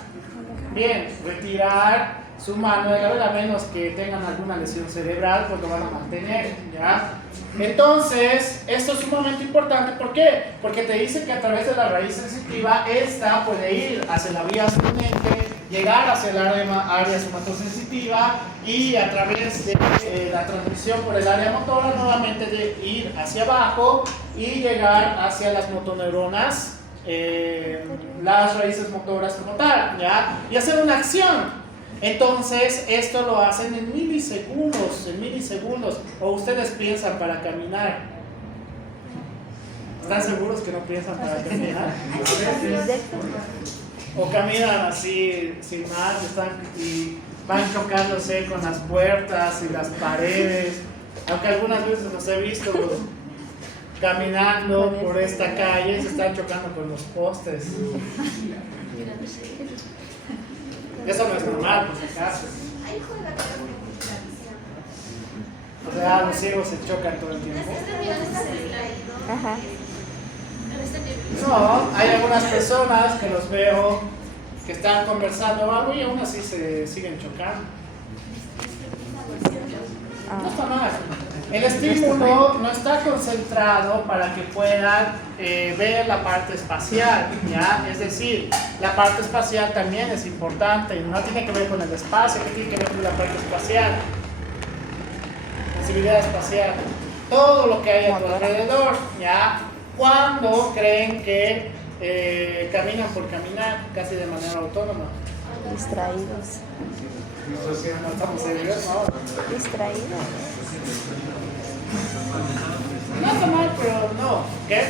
Bien, retirar su mano de la vela, a menos que tengan alguna lesión cerebral, pues lo van a mantener, ¿ya? Entonces, esto es sumamente importante. ¿Por qué? Porque te dice que a través de la raíz sensitiva, esta puede ir hacia la vía ascendente, llegar hacia el área somatosensitiva y a través de la transmisión por el área motora, nuevamente de ir hacia abajo y llegar hacia las motoneuronas, las raíces motoras como tal, ¿ya? Y hacer una acción. Entonces, esto lo hacen en milisegundos, o ustedes piensan para caminar. ¿Están seguros que no piensan para caminar? O caminan así, sin más, y van chocándose con las puertas y las paredes. Aunque algunas veces los he visto caminando por esta calle y se están chocando con los postes. Eso no es normal, por si acaso. Ahí juega todo con la visión. O sea, los ciegos se chocan todo el tiempo. Ajá. No, hay algunas personas que los veo que están conversando o algo y aún así se siguen chocando. No está mal. El estímulo no está concentrado para que puedan ver la parte espacial, ¿ya? Es decir, la parte espacial también es importante, no tiene que ver con el espacio, que tiene que ver con la parte espacial, sensibilidad espacial, todo lo que hay a tu alrededor, ¿ya? Cuando creen que caminan por caminar, casi de manera autónoma. Distraídos. No estamos serios, ¿no? Distraídos. No está mal, pero no. ¿Qué?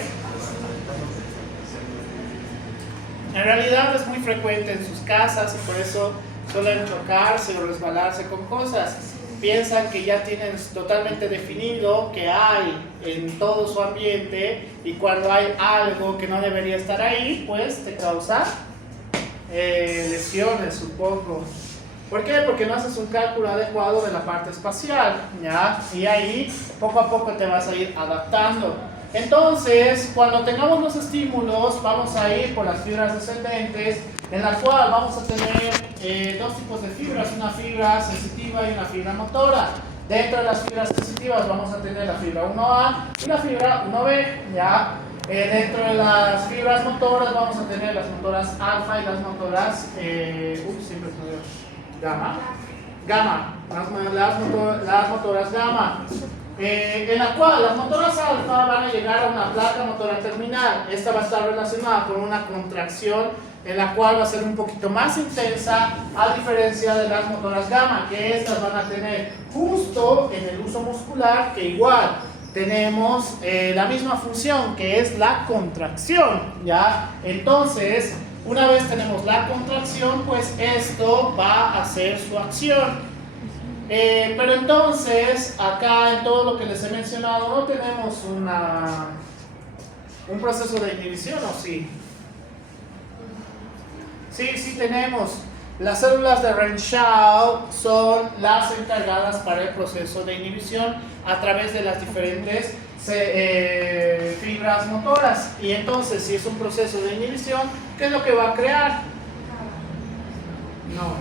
En realidad es muy frecuente en sus casas y por eso suelen chocarse o resbalarse con cosas. Piensan que ya tienen totalmente definido que hay en todo su ambiente y cuando hay algo que no debería estar ahí, pues te causa lesiones, supongo. ¿Por qué? Porque no haces un cálculo adecuado de la parte espacial, ¿ya? Y ahí poco a poco te vas a ir adaptando. Entonces, cuando tengamos los estímulos, vamos a ir por las fibras descendentes, en la cual vamos a tener dos tipos de fibras, una fibra sensitiva y una fibra motora. Dentro de las fibras sensitivas vamos a tener la fibra 1A y la fibra 1B, ¿ya? Dentro de las fibras motoras vamos a tener las motoras alfa y las motoras, siempre gamma, las motoras gamma, en la cual las motoras alfa van a llegar a una placa motora terminal. Esta va a estar relacionada con una contracción en la cual va a ser un poquito más intensa, a diferencia de las motoras gamma, que estas van a tener justo en el uso muscular, que igual tenemos la misma función, que es la contracción, ¿ya? Entonces, una vez tenemos la contracción, pues esto va a hacer su acción. Pero entonces, acá en todo lo que les he mencionado, no tenemos un proceso de inhibición, ¿o sí? Sí tenemos. Las células de Renshaw son las encargadas para el proceso de inhibición a través de las diferentes fibras motoras. Y entonces, si es un proceso de inhibición, ¿qué es lo que va a crear? No,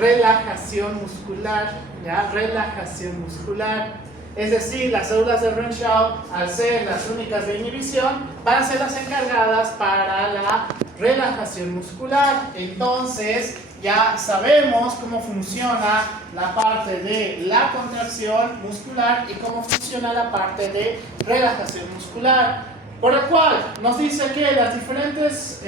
relajación muscular, ¿ya? Relajación muscular. Es decir, las células de Renshaw, al ser las únicas de inhibición, van a ser las encargadas para la relajación muscular. Entonces, ya sabemos cómo funciona la parte de la contracción muscular y cómo funciona la parte de relajación muscular. Por lo cual, nos dice que las diferentes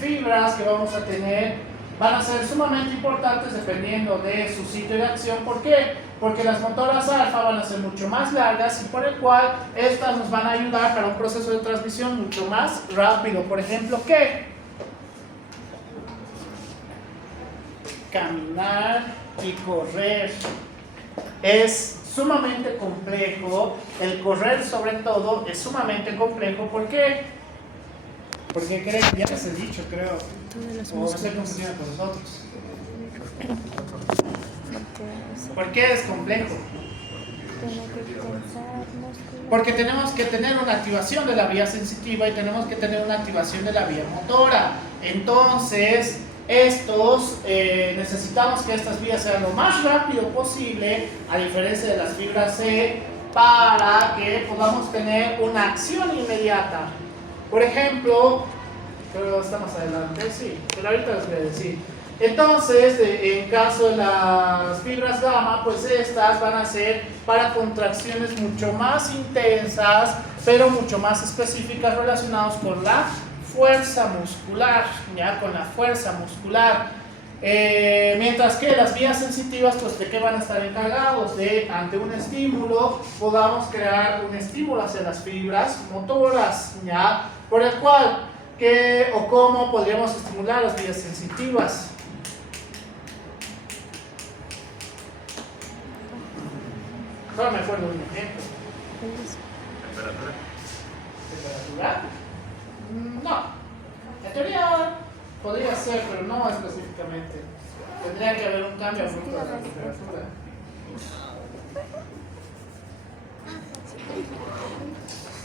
fibras que vamos a tener van a ser sumamente importantes dependiendo de su sitio de acción. ¿Por qué? Porque las motoras alfa van a ser mucho más largas y por el cual estas nos van a ayudar para un proceso de transmisión mucho más rápido. Por ejemplo, ¿qué? Caminar y correr. Es sumamente complejo. El correr, sobre todo, es sumamente complejo. ¿Por qué? Porque creen, ya les he dicho, creo, o no sé cómo funciona con nosotros. ¿Por qué es complejo? Porque tenemos que tener una activación de la vía sensitiva y tenemos que tener una activación de la vía motora. Entonces, estos necesitamos que estas vías sean lo más rápido posible, a diferencia de las fibras C, para que podamos tener una acción inmediata. Por ejemplo, creo que está más adelante, sí, pero ahorita les voy a decir. Entonces, en caso de las fibras gamma, pues estas van a ser para contracciones mucho más intensas, pero mucho más específicas relacionadas con la fuerza muscular, ya con la fuerza muscular. Mientras que las vías sensitivas, pues de qué van a estar encargados, de ante un estímulo podamos crear un estímulo hacia las fibras motoras, ya, por el cual qué o cómo podríamos estimular las vías sensitivas. Solo me acuerdo de un ejemplo. ¿Temperatura? No. En teoría podría ser, pero no específicamente. Tendría que haber un cambio abrupto de la temperatura.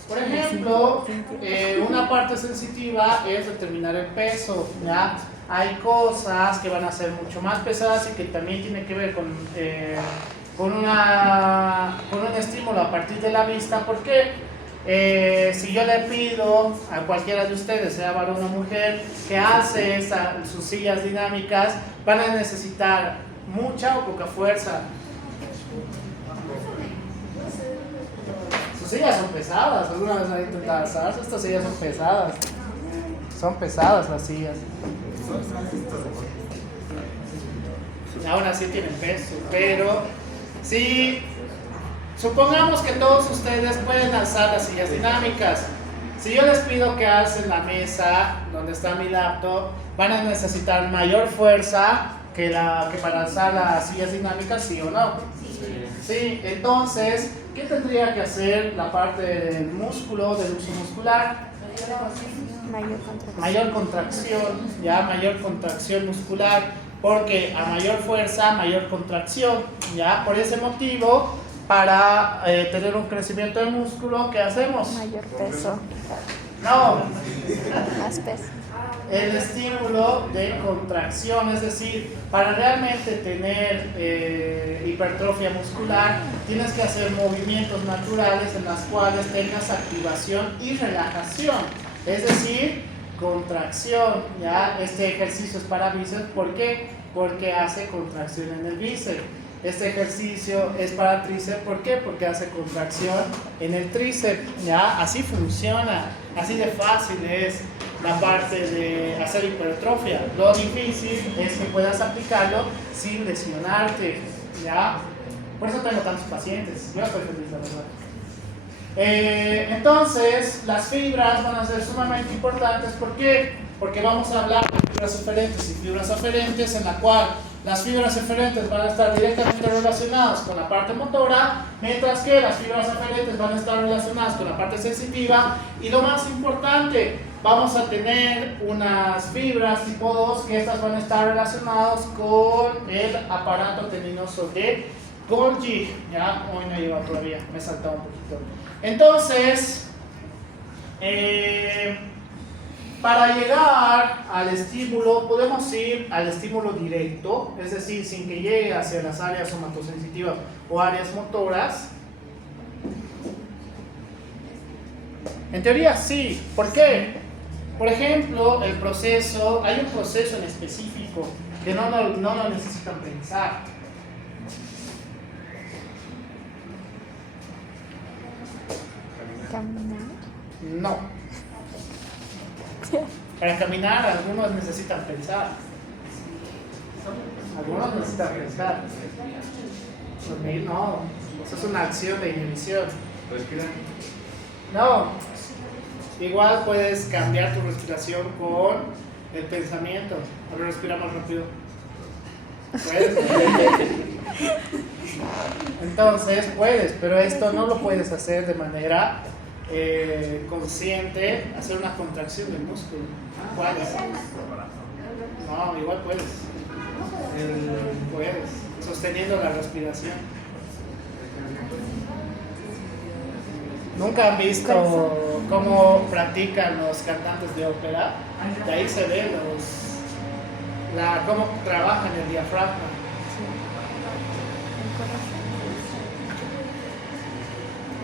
Por ejemplo, una parte sensitiva es determinar el peso, ¿ya? Hay cosas que van a ser mucho más pesadas y que también tienen que ver con un estímulo a partir de la vista, porque si yo le pido a cualquiera de ustedes, sea varón o mujer, que hace sus sillas dinámicas, van a necesitar mucha o poca fuerza. Sus sillas son pesadas. ¿Alguna vez han intentado alzarse? Estas sillas son pesadas. Son pesadas las sillas. Aún así tienen peso, pero si supongamos que todos ustedes pueden alzar las sillas dinámicas, si yo les pido que alcen la mesa donde está mi laptop, van a necesitar mayor fuerza que para alzar las sillas dinámicas, ¿sí o no? Sí, entonces, ¿qué tendría que hacer la parte del músculo, del uso muscular? Mayor contracción, ya, mayor contracción muscular, porque a mayor fuerza, mayor contracción, ya, por ese motivo, para tener un crecimiento del músculo, ¿qué hacemos? Mayor peso. No, Más peso. el estímulo de contracción, es decir, para realmente tener hipertrofia muscular, tienes que hacer movimientos naturales en los cuales tengas activación y relajación, es decir, contracción, ¿ya? Este ejercicio es para bíceps, ¿por qué? Porque hace contracción en el bíceps. Este ejercicio es para tríceps, ¿por qué? Porque hace contracción en el tríceps, ¿ya? Así funciona, así de fácil es la parte de hacer hipertrofia. Lo difícil es que puedas aplicarlo sin lesionarte, ¿ya? Por eso tengo tantos pacientes, yo estoy feliz, la verdad. Entonces, las fibras van a ser sumamente importantes, ¿por qué? Porque vamos a hablar de fibras eferentes y fibras aferentes, en la cual las fibras eferentes van a estar directamente relacionadas con la parte motora, mientras que las fibras aferentes van a estar relacionadas con la parte sensitiva. Y lo más importante, vamos a tener unas fibras tipo 2 que estas van a estar relacionadas con el aparato tendinoso de Golgi. Ya, hoy no he llegado todavía, me he saltado un poquito. Entonces, para llegar al estímulo, podemos ir al estímulo directo, es decir, sin que llegue hacia las áreas somatosensitivas o áreas motoras. En teoría sí. ¿Por qué? Por ejemplo, hay un proceso en específico que no lo necesitan pensar. Caminar. No. Para caminar, algunos necesitan pensar. Algunos necesitan pensar. Dormir, no. Eso es una acción de inhibición. Respirar. No. Igual puedes cambiar tu respiración con el pensamiento. A ver, respira más rápido. ¿Puedes? Entonces, puedes, pero esto no lo puedes hacer de manera consciente, hacer una contracción del músculo. ¿Puedes? No, igual puedes. Puedes, sosteniendo la respiración. ¿Nunca han visto cómo practican los cantantes de ópera? De ahí se ven cómo trabaja en el diafragma.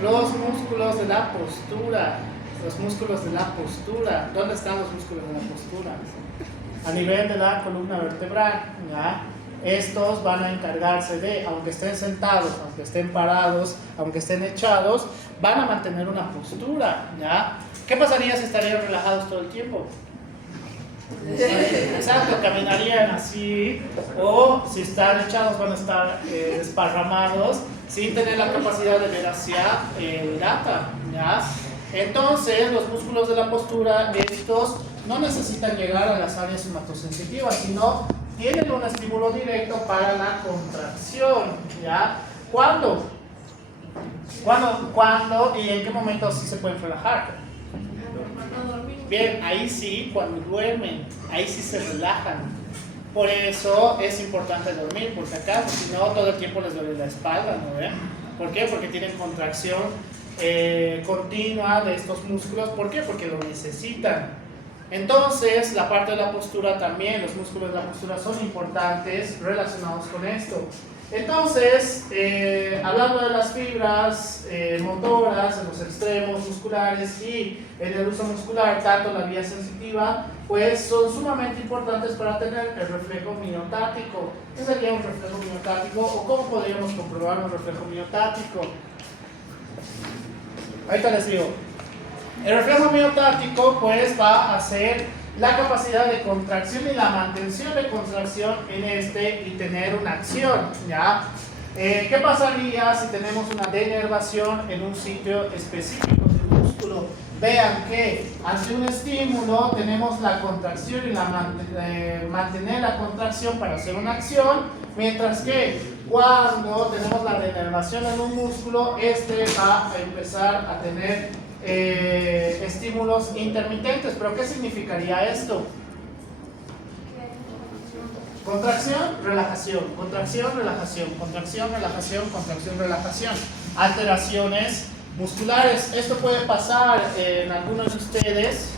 Los músculos de la postura. Los músculos de la postura. ¿Dónde están los músculos de la postura? A nivel de la columna vertebral, ¿ya? Estos van a encargarse de, aunque estén sentados, aunque estén parados, aunque estén echados, van a mantener una postura, ¿ya? ¿Qué pasaría si estarían relajados todo el tiempo? Exacto, caminarían así, o si están echados van a estar desparramados sin tener la capacidad de ver hacia el data, ¿ya? Entonces los músculos de la postura, estos no necesitan llegar a las áreas somatosensitivas, sino tienen un estímulo directo para la contracción, ¿ya? ¿Cuándo? ¿Cuándo y en qué momento sí se pueden relajar? Bien, ahí sí, cuando duermen, ahí sí se relajan. Por eso es importante dormir, por si acaso, si no todo el tiempo les duele la espalda, ¿no ven? ¿Por qué? Porque tienen contracción continua de estos músculos. ¿Por qué? Porque lo necesitan. Entonces, la parte de la postura también, los músculos de la postura son importantes relacionados con esto. Entonces, hablando de las fibras motoras en los extremos musculares y en el uso muscular, tanto la vía sensitiva, pues son sumamente importantes para tener el reflejo miotático. ¿Qué sería un reflejo miotático o cómo podríamos comprobar un reflejo miotático? Ahorita les digo. El reflejo miotático pues va a ser la capacidad de contracción y la mantención de contracción en y tener una acción, ¿ya? ¿Qué pasaría si tenemos una denervación en un sitio específico del músculo? Vean que ante un estímulo tenemos la contracción y mantener la contracción para hacer una acción, mientras que cuando tenemos la denervación en un músculo, va a empezar a tener estímulos intermitentes. ¿Pero qué significaría esto? Contracción, relajación, contracción, relajación, contracción, relajación, contracción, relajación. Alteraciones musculares. Esto puede pasar en algunos de ustedes.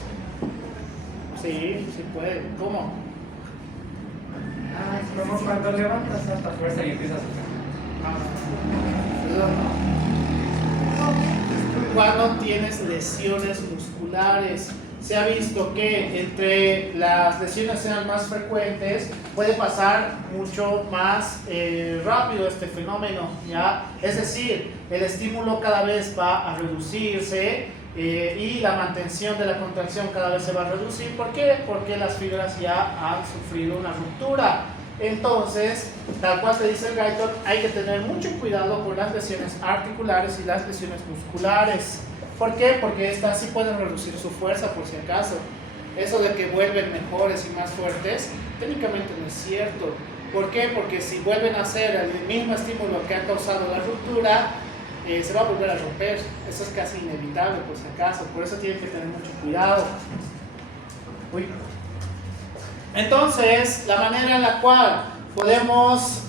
Sí, sí puede. ¿Cómo? Como cuando levantas hasta fuerza y empiezas Cuando tienes lesiones musculares, se ha visto que entre las lesiones sean más frecuentes, puede pasar mucho más rápido este fenómeno, ¿ya? Es decir, el estímulo cada vez va a reducirse y la mantención de la contracción cada vez se va a reducir. ¿Por qué? Porque las fibras ya han sufrido una ruptura. Entonces, tal cual te dice el Guyton, hay que tener mucho cuidado con las lesiones articulares y las lesiones musculares. ¿Por qué? Porque estas sí pueden reducir su fuerza por si acaso. Eso de que vuelven mejores y más fuertes, técnicamente no es cierto. ¿Por qué? Porque si vuelven a hacer el mismo estímulo que ha causado la ruptura, se va a volver a romper. Eso es casi inevitable por si acaso. Por eso tienen que tener mucho cuidado. Uy. Entonces, la manera en la cual podemos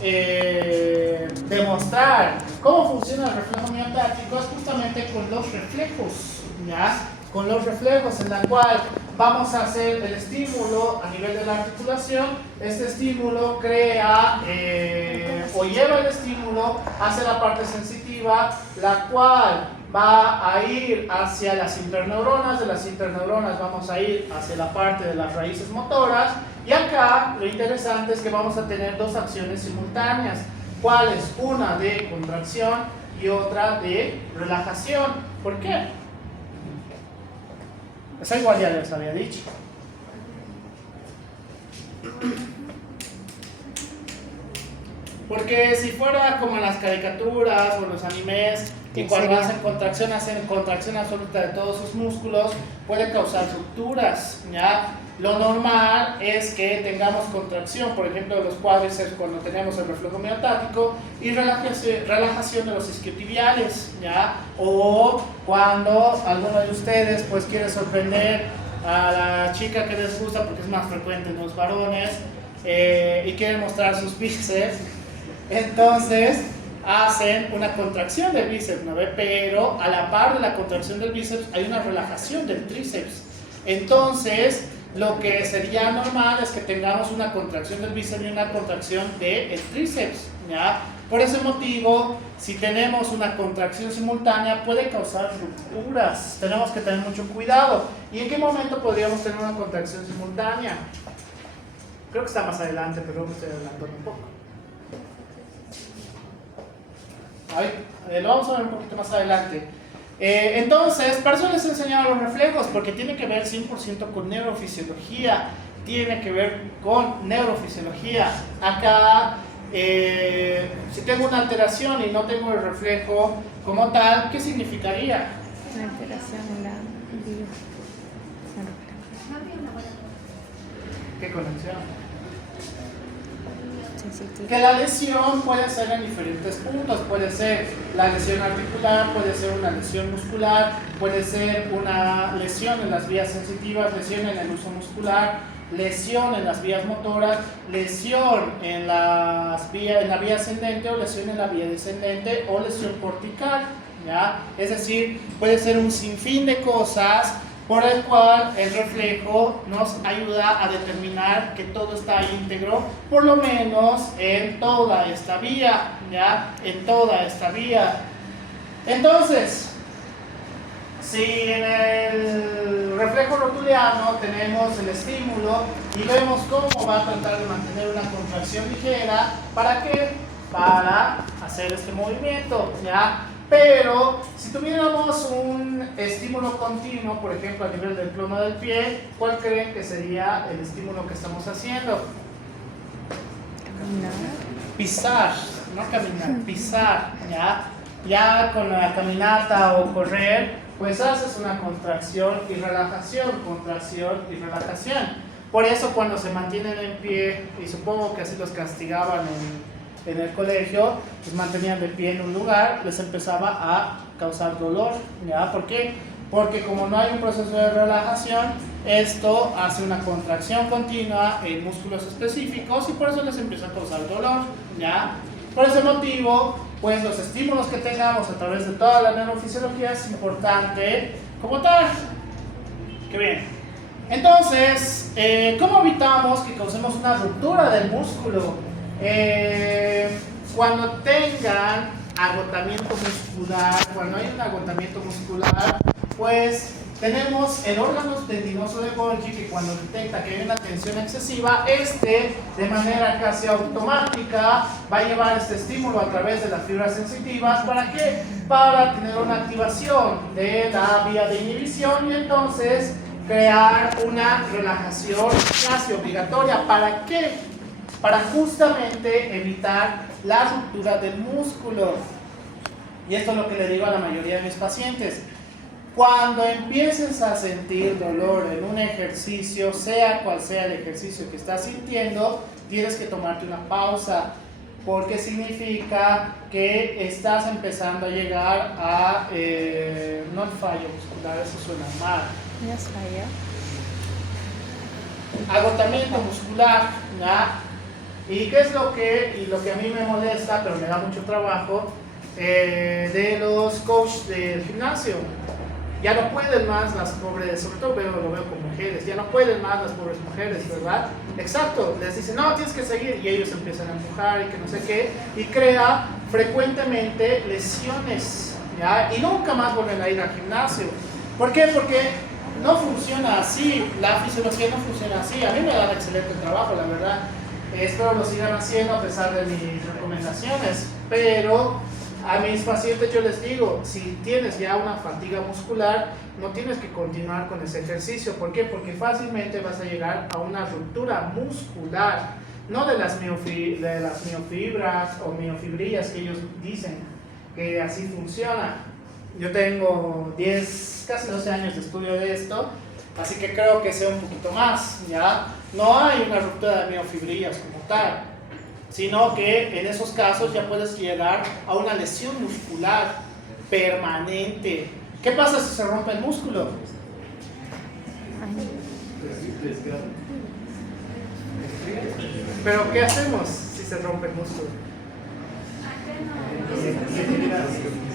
demostrar cómo funciona el reflejo miotático es justamente con los reflejos, ¿ya? Con los reflejos en la cual vamos a hacer el estímulo a nivel de la articulación. Este estímulo crea o lleva el estímulo hacia la parte sensitiva, la cual va a ir hacia las interneuronas. De las interneuronas vamos a ir hacia la parte de las raíces motoras. Y acá lo interesante es que vamos a tener dos acciones simultáneas. ¿Cuál es? Una de contracción y otra de relajación. ¿Por qué? Esa igual ya les había dicho. Porque si fuera como en las caricaturas o en los animes, que cuando hacen contracción absoluta de todos sus músculos, puede causar rupturas, ¿ya? Lo normal es que tengamos contracción, por ejemplo, de los cuádriceps cuando tenemos el reflejo miotático, y relajación de los isquiotibiales, ¿ya? O cuando alguno de ustedes pues quiere sorprender a la chica que les gusta, porque es más frecuente en los varones, y quiere mostrar sus bíceps, entonces hacen una contracción del bíceps, ¿no ve? Pero a la par de la contracción del bíceps hay una relajación del tríceps. Entonces lo que sería normal es que tengamos una contracción del bíceps y una contracción del tríceps, ¿ya? Por ese motivo, si tenemos una contracción simultánea, puede causar rupturas. Tenemos que tener mucho cuidado. ¿Y en qué momento podríamos tener una contracción simultánea? Creo que está más adelante, pero me estoy adelantando un poco. Lo vamos a ver un poquito más adelante. Entonces, para eso les he enseñado los reflejos, porque tiene que ver 100% con neurofisiología. Tiene que ver con neurofisiología. Acá, si tengo una alteración y no tengo el reflejo como tal, ¿qué significaría? Una alteración en la bio. ¿Qué conexión? Sensitiva. Que la lesión puede ser en diferentes puntos, puede ser la lesión articular, puede ser una lesión muscular, puede ser una lesión en las vías sensitivas, lesión en el uso muscular, lesión en las vías motoras, lesión en la vía ascendente o lesión en la vía descendente o lesión cortical, ¿ya? Es decir, puede ser un sinfín de cosas por el cual el reflejo nos ayuda a determinar que todo está íntegro, por lo menos en toda esta vía, ¿ya? En toda esta vía. Entonces, si en el reflejo rotuliano tenemos el estímulo y vemos cómo va a tratar de mantener una contracción ligera, ¿para qué? Para hacer este movimiento, ¿ya? Pero si tuviéramos un estímulo continuo, por ejemplo a nivel del plomo del pie, ¿cuál creen que sería el estímulo que estamos haciendo? Caminar. Pisar, no caminar, pisar, ¿ya? Ya con la caminata o correr, pues haces una contracción y relajación, contracción y relajación. Por eso cuando se mantienen en pie, y supongo que así los castigaban en el colegio, pues mantenían de pie en un lugar, les empezaba a causar dolor, ¿ya? ¿Por qué? Porque como no hay un proceso de relajación, esto hace una contracción continua en músculos específicos y por eso les empieza a causar dolor, ¿ya? Por ese motivo, pues los estímulos que tengamos a través de toda la neurofisiología es importante como tal. ¡Qué bien! Entonces, ¿cómo evitamos que causemos una ruptura del músculo? Cuando tengan agotamiento muscular, cuando hay un agotamiento muscular, pues tenemos el órgano tendinoso de Golgi que cuando detecta que hay una tensión excesiva, de manera casi automática va a llevar este estímulo a través de las fibras sensitivas. ¿Para qué? Para tener una activación de la vía de inhibición y entonces crear una relajación casi obligatoria. ¿Para qué? Para justamente evitar la ruptura del músculo. Y esto es lo que le digo a la mayoría de mis pacientes. Cuando empieces a sentir dolor en un ejercicio, sea cual sea el ejercicio que estás sintiendo, tienes que tomarte una pausa, porque significa que estás empezando a llegar a no el fallo muscular, eso suena mal. ¿Ya es falla? Agotamiento muscular, ¿ya? ¿Y qué es lo que a mí me molesta, pero me da mucho trabajo, de los coaches del gimnasio? Ya no pueden más las pobres, sobre todo lo veo con mujeres, ya no pueden más las pobres mujeres, ¿verdad? Exacto, les dicen, no, tienes que seguir, y ellos empiezan a empujar y que no sé qué, y crea frecuentemente lesiones, ¿ya? Y nunca más vuelven a ir al gimnasio. ¿Por qué? Porque no funciona así, la fisiología no funciona así. A mí me da excelente trabajo, la verdad. Espero lo sigan haciendo a pesar de mis recomendaciones, pero a mis pacientes yo les digo, si tienes ya una fatiga muscular, no tienes que continuar con ese ejercicio. ¿Por qué? Porque fácilmente vas a llegar a una ruptura muscular, no de las miofibras o miofibrillas que ellos dicen que así funciona. Yo tengo 10, casi 12 años de estudio de esto, así que creo que sé un poquito más, ¿ya? No hay una ruptura de miofibrillas como tal, sino que en esos casos ya puedes llegar a una lesión muscular permanente. ¿Qué pasa si se rompe el músculo? ¿Pero qué hacemos si se rompe el músculo?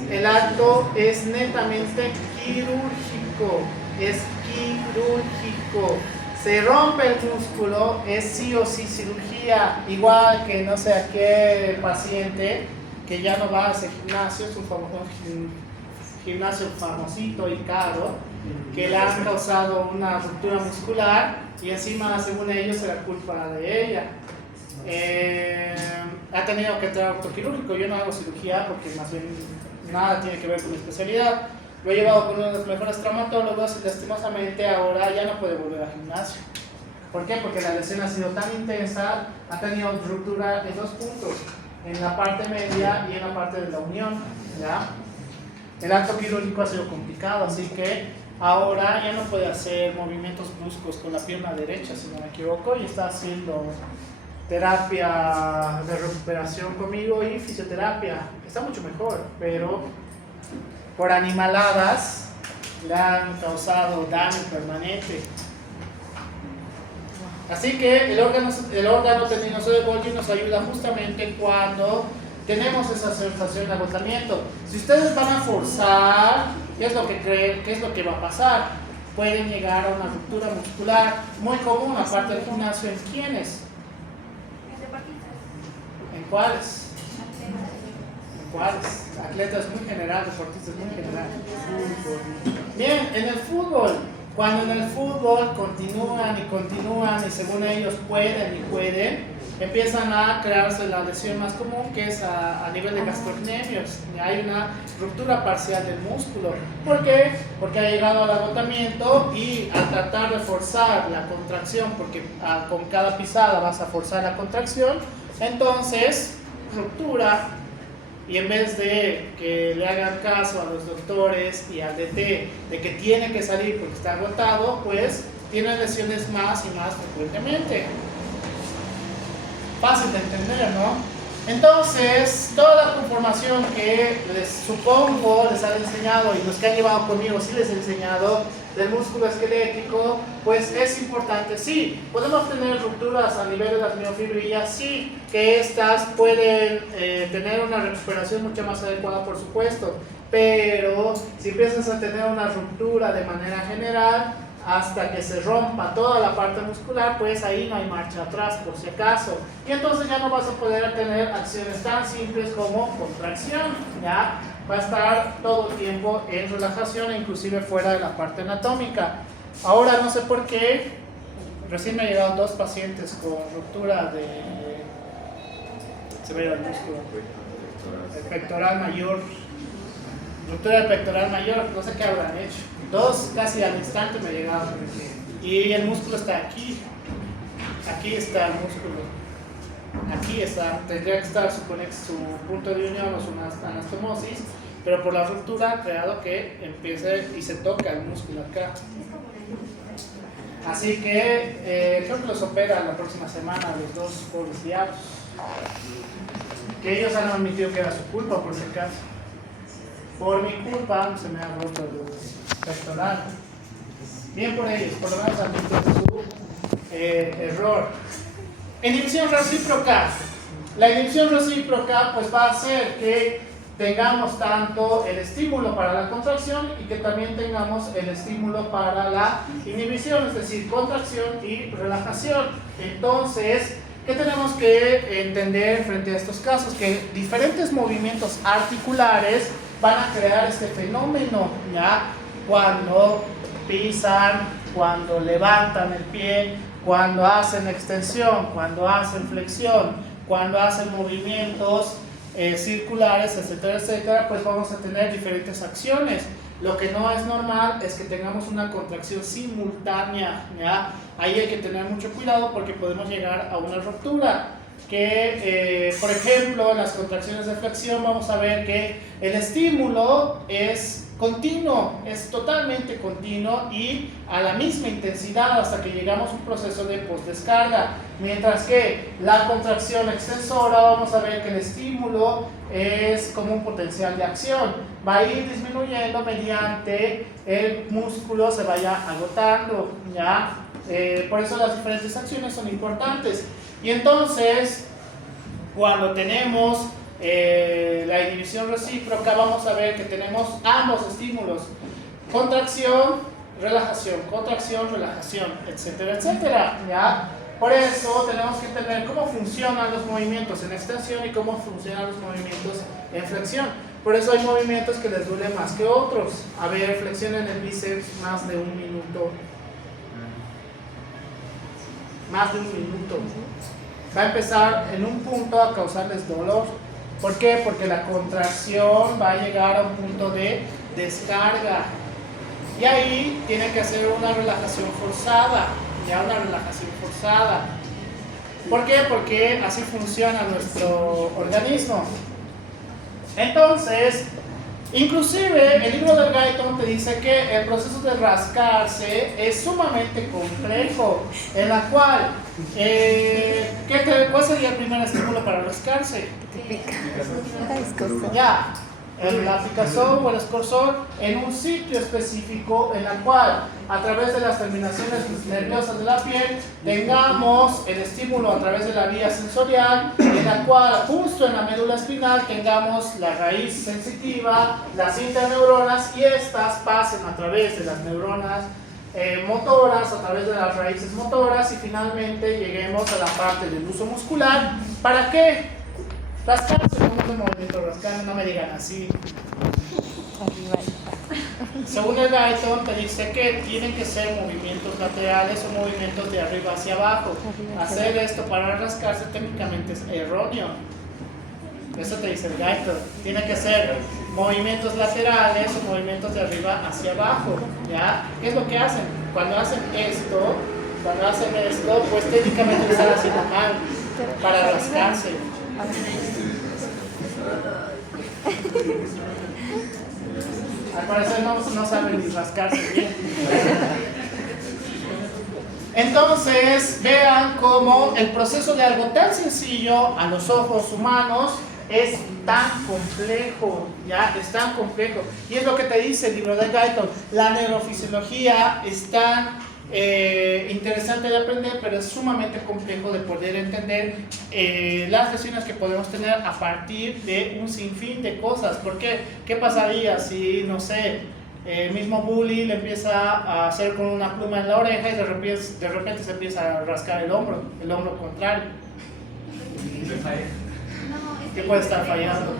El acto es netamente quirúrgico, es quirúrgico. se rompe el músculo, es sí o sí cirugía, igual que no sé a qué paciente que ya no va a ese gimnasio, es un gimnasio famosito y caro, que le han causado una ruptura muscular y encima, según ellos, era culpa de ella. Ha tenido que entrar ortoquirúrgico. Yo no hago cirugía porque más bien nada tiene que ver con mi especialidad. Lo he llevado con uno de los mejores traumatólogos y lastimosamente ahora ya no puede volver al gimnasio. ¿Por qué? Porque la lesión ha sido tan intensa, ha tenido ruptura en 2 puntos, en la parte media y en la parte de la unión, ¿ya? El acto quirúrgico ha sido complicado, así que ahora ya no puede hacer movimientos bruscos con la pierna derecha, si no me equivoco, y está haciendo terapia de recuperación conmigo y fisioterapia. Está mucho mejor, pero por animaladas le han causado daño permanente. Así que el órgano tendinoso de Golgi nos ayuda justamente cuando tenemos esa sensación de agotamiento. Si ustedes van a forzar, ¿qué es lo que creen? ¿Qué es lo que va a pasar? Pueden llegar a una ruptura muscular muy común, aparte del gimnasio. ¿En quiénes? ¿En cuáles? ¿En cuáles? Atletas muy general, deportistas muy general. Bien, en el fútbol. Cuando en el fútbol continúan y según ellos pueden, empiezan a crearse la lesión más común, que es a nivel de gastrocnemios. Hay una ruptura parcial del músculo. ¿Por qué? Porque ha llegado al agotamiento y al tratar de forzar la contracción, porque con cada pisada vas a forzar la contracción, entonces ruptura. Y en vez de que le hagan caso a los doctores y al DT de que tiene que salir porque está agotado, pues tiene lesiones más y más frecuentemente. Fácil de entender, ¿no? Entonces, toda la conformación que les supongo les han enseñado y los que han llevado conmigo sí les he enseñado del músculo esquelético, pues es importante. Sí, podemos tener rupturas a nivel de las miofibrillas, sí, que estas pueden tener una recuperación mucho más adecuada, por supuesto, pero si empiezas a tener una ruptura de manera general, hasta que se rompa toda la parte muscular, pues ahí no hay marcha atrás, por si acaso. Y entonces ya no vas a poder tener acciones tan simples como contracción, ¿ya? Va a estar todo el tiempo en relajación, inclusive fuera de la parte anatómica. Ahora no sé por qué, recién me han llegado 2 pacientes con ruptura de... se ve el músculo, el pectoral mayor. Ruptura del pectoral mayor, no sé qué habrán hecho. 2 casi al instante me llegaron. Y el músculo está aquí. Aquí está el músculo. Aquí está. Tendría que estar su punto de unión o su anastomosis. Pero por la ruptura ha creado que empiece y se toca el músculo acá. Así que creo que los opera la próxima semana los 2 pobres diablos. Que ellos han admitido que era su culpa, por si acaso. Por mi culpa se me ha roto el pectoral. Bien por ellos, por lo menos admiten su error. Inhibición recíproca. La inhibición recíproca pues va a hacer que tengamos tanto el estímulo para la contracción y que también tengamos el estímulo para la inhibición, es decir, contracción y relajación. Entonces, ¿qué tenemos que entender frente a estos casos? Que diferentes movimientos articulares van a crear este fenómeno, ¿ya? Cuando pisan, cuando levantan el pie, cuando hacen extensión, cuando hacen flexión, cuando hacen movimientos circulares, etcétera, etcétera, pues vamos a tener diferentes acciones. Lo que no es normal es que tengamos una contracción simultánea, ¿ya? Ahí hay que tener mucho cuidado porque podemos llegar a una ruptura. Que, por ejemplo, en las contracciones de flexión vamos a ver que el estímulo es continuo, es totalmente continuo y a la misma intensidad hasta que llegamos a un proceso de postdescarga. Mientras que la contracción extensora vamos a ver que el estímulo es como un potencial de acción. Va a ir disminuyendo mediante el músculo se vaya agotando, ¿ya? Por eso las diferentes acciones son importantes. Y entonces, cuando tenemos la inhibición recíproca, vamos a ver que tenemos ambos estímulos. Contracción, relajación, contracción, relajación, etcétera, etcétera, ¿ya? Por eso tenemos que entender cómo funcionan los movimientos en extensión y cómo funcionan los movimientos en flexión. Por eso hay movimientos que les duelen más que otros. A ver, flexión en el bíceps más de 1 minuto. Más de 1 minuto. Va a empezar en un punto a causarles dolor. ¿Por qué? Porque la contracción va a llegar a un punto de descarga. Y ahí tiene que hacer una relajación forzada. Ya una relajación forzada. ¿Por qué? Porque así funciona nuestro organismo. Entonces, inclusive el libro del Guyton te dice que el proceso de rascarse es sumamente complejo, en la cual, ¿cuál sería el primer estímulo para rascarse? Ya, la picazón o el escorzón en un sitio específico en la cual a través de las terminaciones nerviosas de la piel tengamos el estímulo a través de la vía sensorial, en la cual justo en la médula espinal tengamos la raíz sensitiva, las interneuronas, y estas pasen a través de las neuronas motoras, a través de las raíces motoras, y finalmente lleguemos a la parte del uso muscular. ¿Para qué? Rascarse, ¿cómo es el movimiento rascar? No me digan así. Según el Guyton te dice que tienen que ser movimientos laterales o movimientos de arriba hacia abajo. Hacer esto para rascarse técnicamente es erróneo. Eso te dice el Guyton. Tiene que ser movimientos laterales o movimientos de arriba hacia abajo. ¿Ya? ¿Qué es lo que hacen? Cuando hacen esto, pues técnicamente lo están haciendo mal para rascarse. Al parecer no saben ni rascarse bien. Entonces, vean cómo el proceso de algo tan sencillo a los ojos humanos es tan complejo, ¿ya? Es tan complejo. Y es lo que te dice el libro de Guyton. La neurofisiología es tan interesante de aprender, pero es sumamente complejo de poder entender las lesiones que podemos tener a partir de un sinfín de cosas. ¿Por qué? ¿Qué pasaría si, no sé, el mismo bully le empieza a hacer con una pluma en la oreja y de repente se empieza a rascar el hombro contrario? ¿Qué puede estar fallando?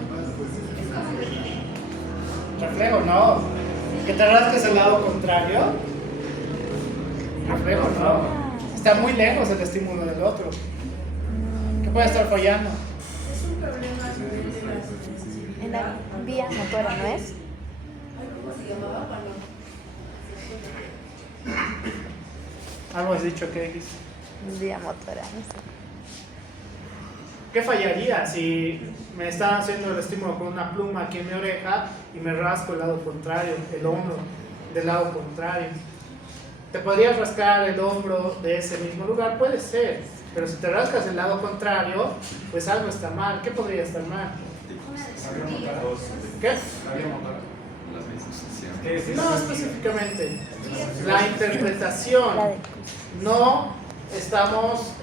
Reflejo, no. Que te rasques el lado contrario. Reflejo, no. Está muy lejos el estímulo del otro. ¿Qué puede estar fallando? Es un problema de En la vía motora, ¿no es? ¿Cómo se llamaba? Algo has dicho, ¿qué dijiste? Vía motora, no sé. ¿Qué fallaría si me están haciendo el estímulo con una pluma aquí en mi oreja y me rasco el lado contrario, el hombro del lado contrario? ¿Te podrías rascar el hombro de ese mismo lugar? Puede ser, pero si te rascas el lado contrario, pues algo está mal. ¿Qué podría estar mal? ¿Qué? No específicamente. La interpretación. No estamos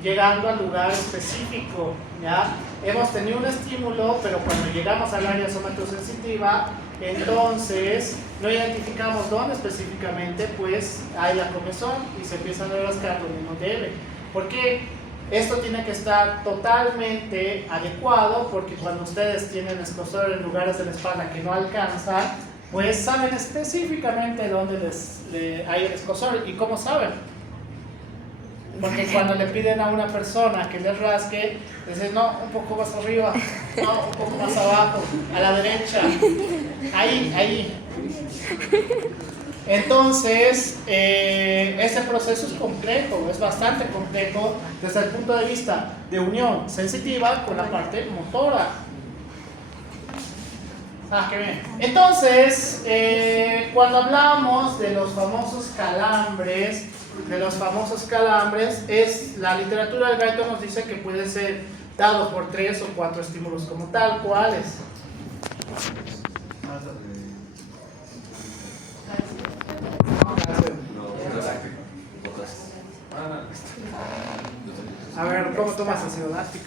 llegando al lugar específico, ¿ya? Hemos tenido un estímulo, pero cuando llegamos al área somatosensitiva, entonces no identificamos dónde específicamente, pues hay la comezón y se empiezan a rascar donde no debe. ¿Por qué? Esto tiene que estar totalmente adecuado, porque cuando ustedes tienen escozor en lugares de la espalda que no alcanzan, pues saben específicamente dónde hay el escozor. ¿Y cómo saben? Porque cuando le piden a una persona que les rasque, dicen, no, un poco más arriba, no, un poco más abajo, a la derecha, ahí. Entonces, este proceso es complejo, es bastante complejo desde el punto de vista de unión sensitiva con la parte motora. Qué bien. Entonces, cuando hablamos de los famosos calambres, es la literatura del Guyton nos dice que puede ser dado por 3 o 4 estímulos como tal. ¿Cuáles? A ver, ¿cómo tomas ácido láctico?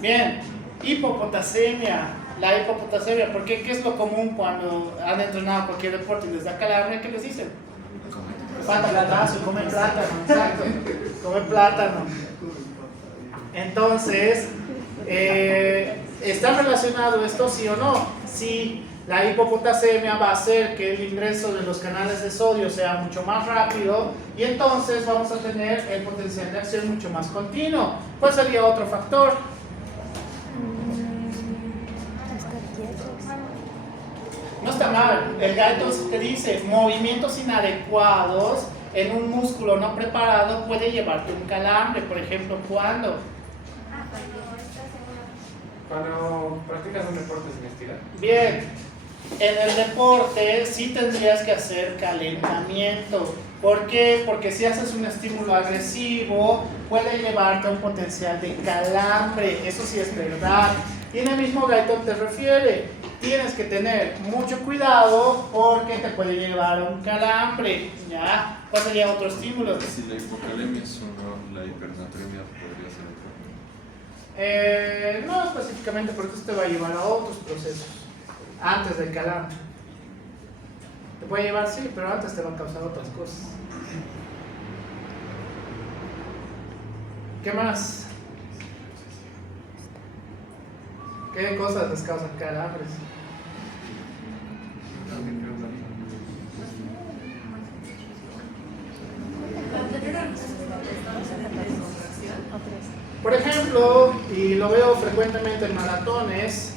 Bien, hipopotasemia. la hipopotasemia. Porque ¿qué es lo común cuando han entrenado cualquier deporte y les da calambre? ¿Qué les dicen? Falta platazo, come plátano, exacto. Come plátano. Entonces, ¿está relacionado esto sí o no? Sí. La hipopotasemia va a hacer que el ingreso de los canales de sodio sea mucho más rápido y entonces vamos a tener el potencial de acción mucho más continuo. ¿Cuál sería otro factor? Estar quietos. No está mal. El Guyton te dice movimientos inadecuados en un músculo no preparado puede llevarte un calambre. Por ejemplo, ¿cuándo? Cuando practicas un deporte sin estirar. Bien. En el deporte sí tendrías que hacer calentamiento. ¿Por qué? Porque si haces un estímulo agresivo puede llevarte a un potencial de calambre. Eso sí es verdad. Y en el mismo Guyton te refiere, tienes que tener mucho cuidado porque te puede llevar a un calambre. ¿Ya? ¿Cuál sería otro estímulo? Si la hipocalemia es uno, la hipernatremia podría ser otro. No específicamente porque esto te va a llevar a otros procesos antes del calambre. Te puede llevar, sí, pero antes te va a causar otras cosas. ¿Qué más? ¿Qué cosas les causan calambres? Por ejemplo, y lo veo frecuentemente en maratones,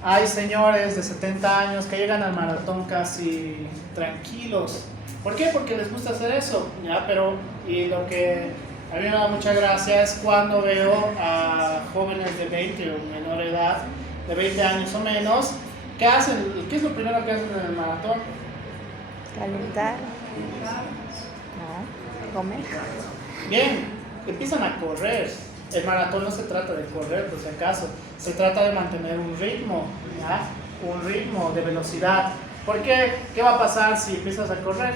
hay señores de 70 años que llegan al maratón casi tranquilos. ¿Por qué? Porque les gusta hacer eso, ¿ya? Pero, y lo que a mí me da mucha gracia es cuando veo a jóvenes de 20 o menor edad, de 20 años o menos, ¿qué hacen? ¿Qué es lo primero que hacen en el maratón? Calentar. No. Comer. Bien, empiezan a correr. El maratón no se trata de correr, por si acaso, se trata de mantener un ritmo, ¿ya? Un ritmo de velocidad. ¿Por qué? ¿Qué va a pasar si empiezas a correr?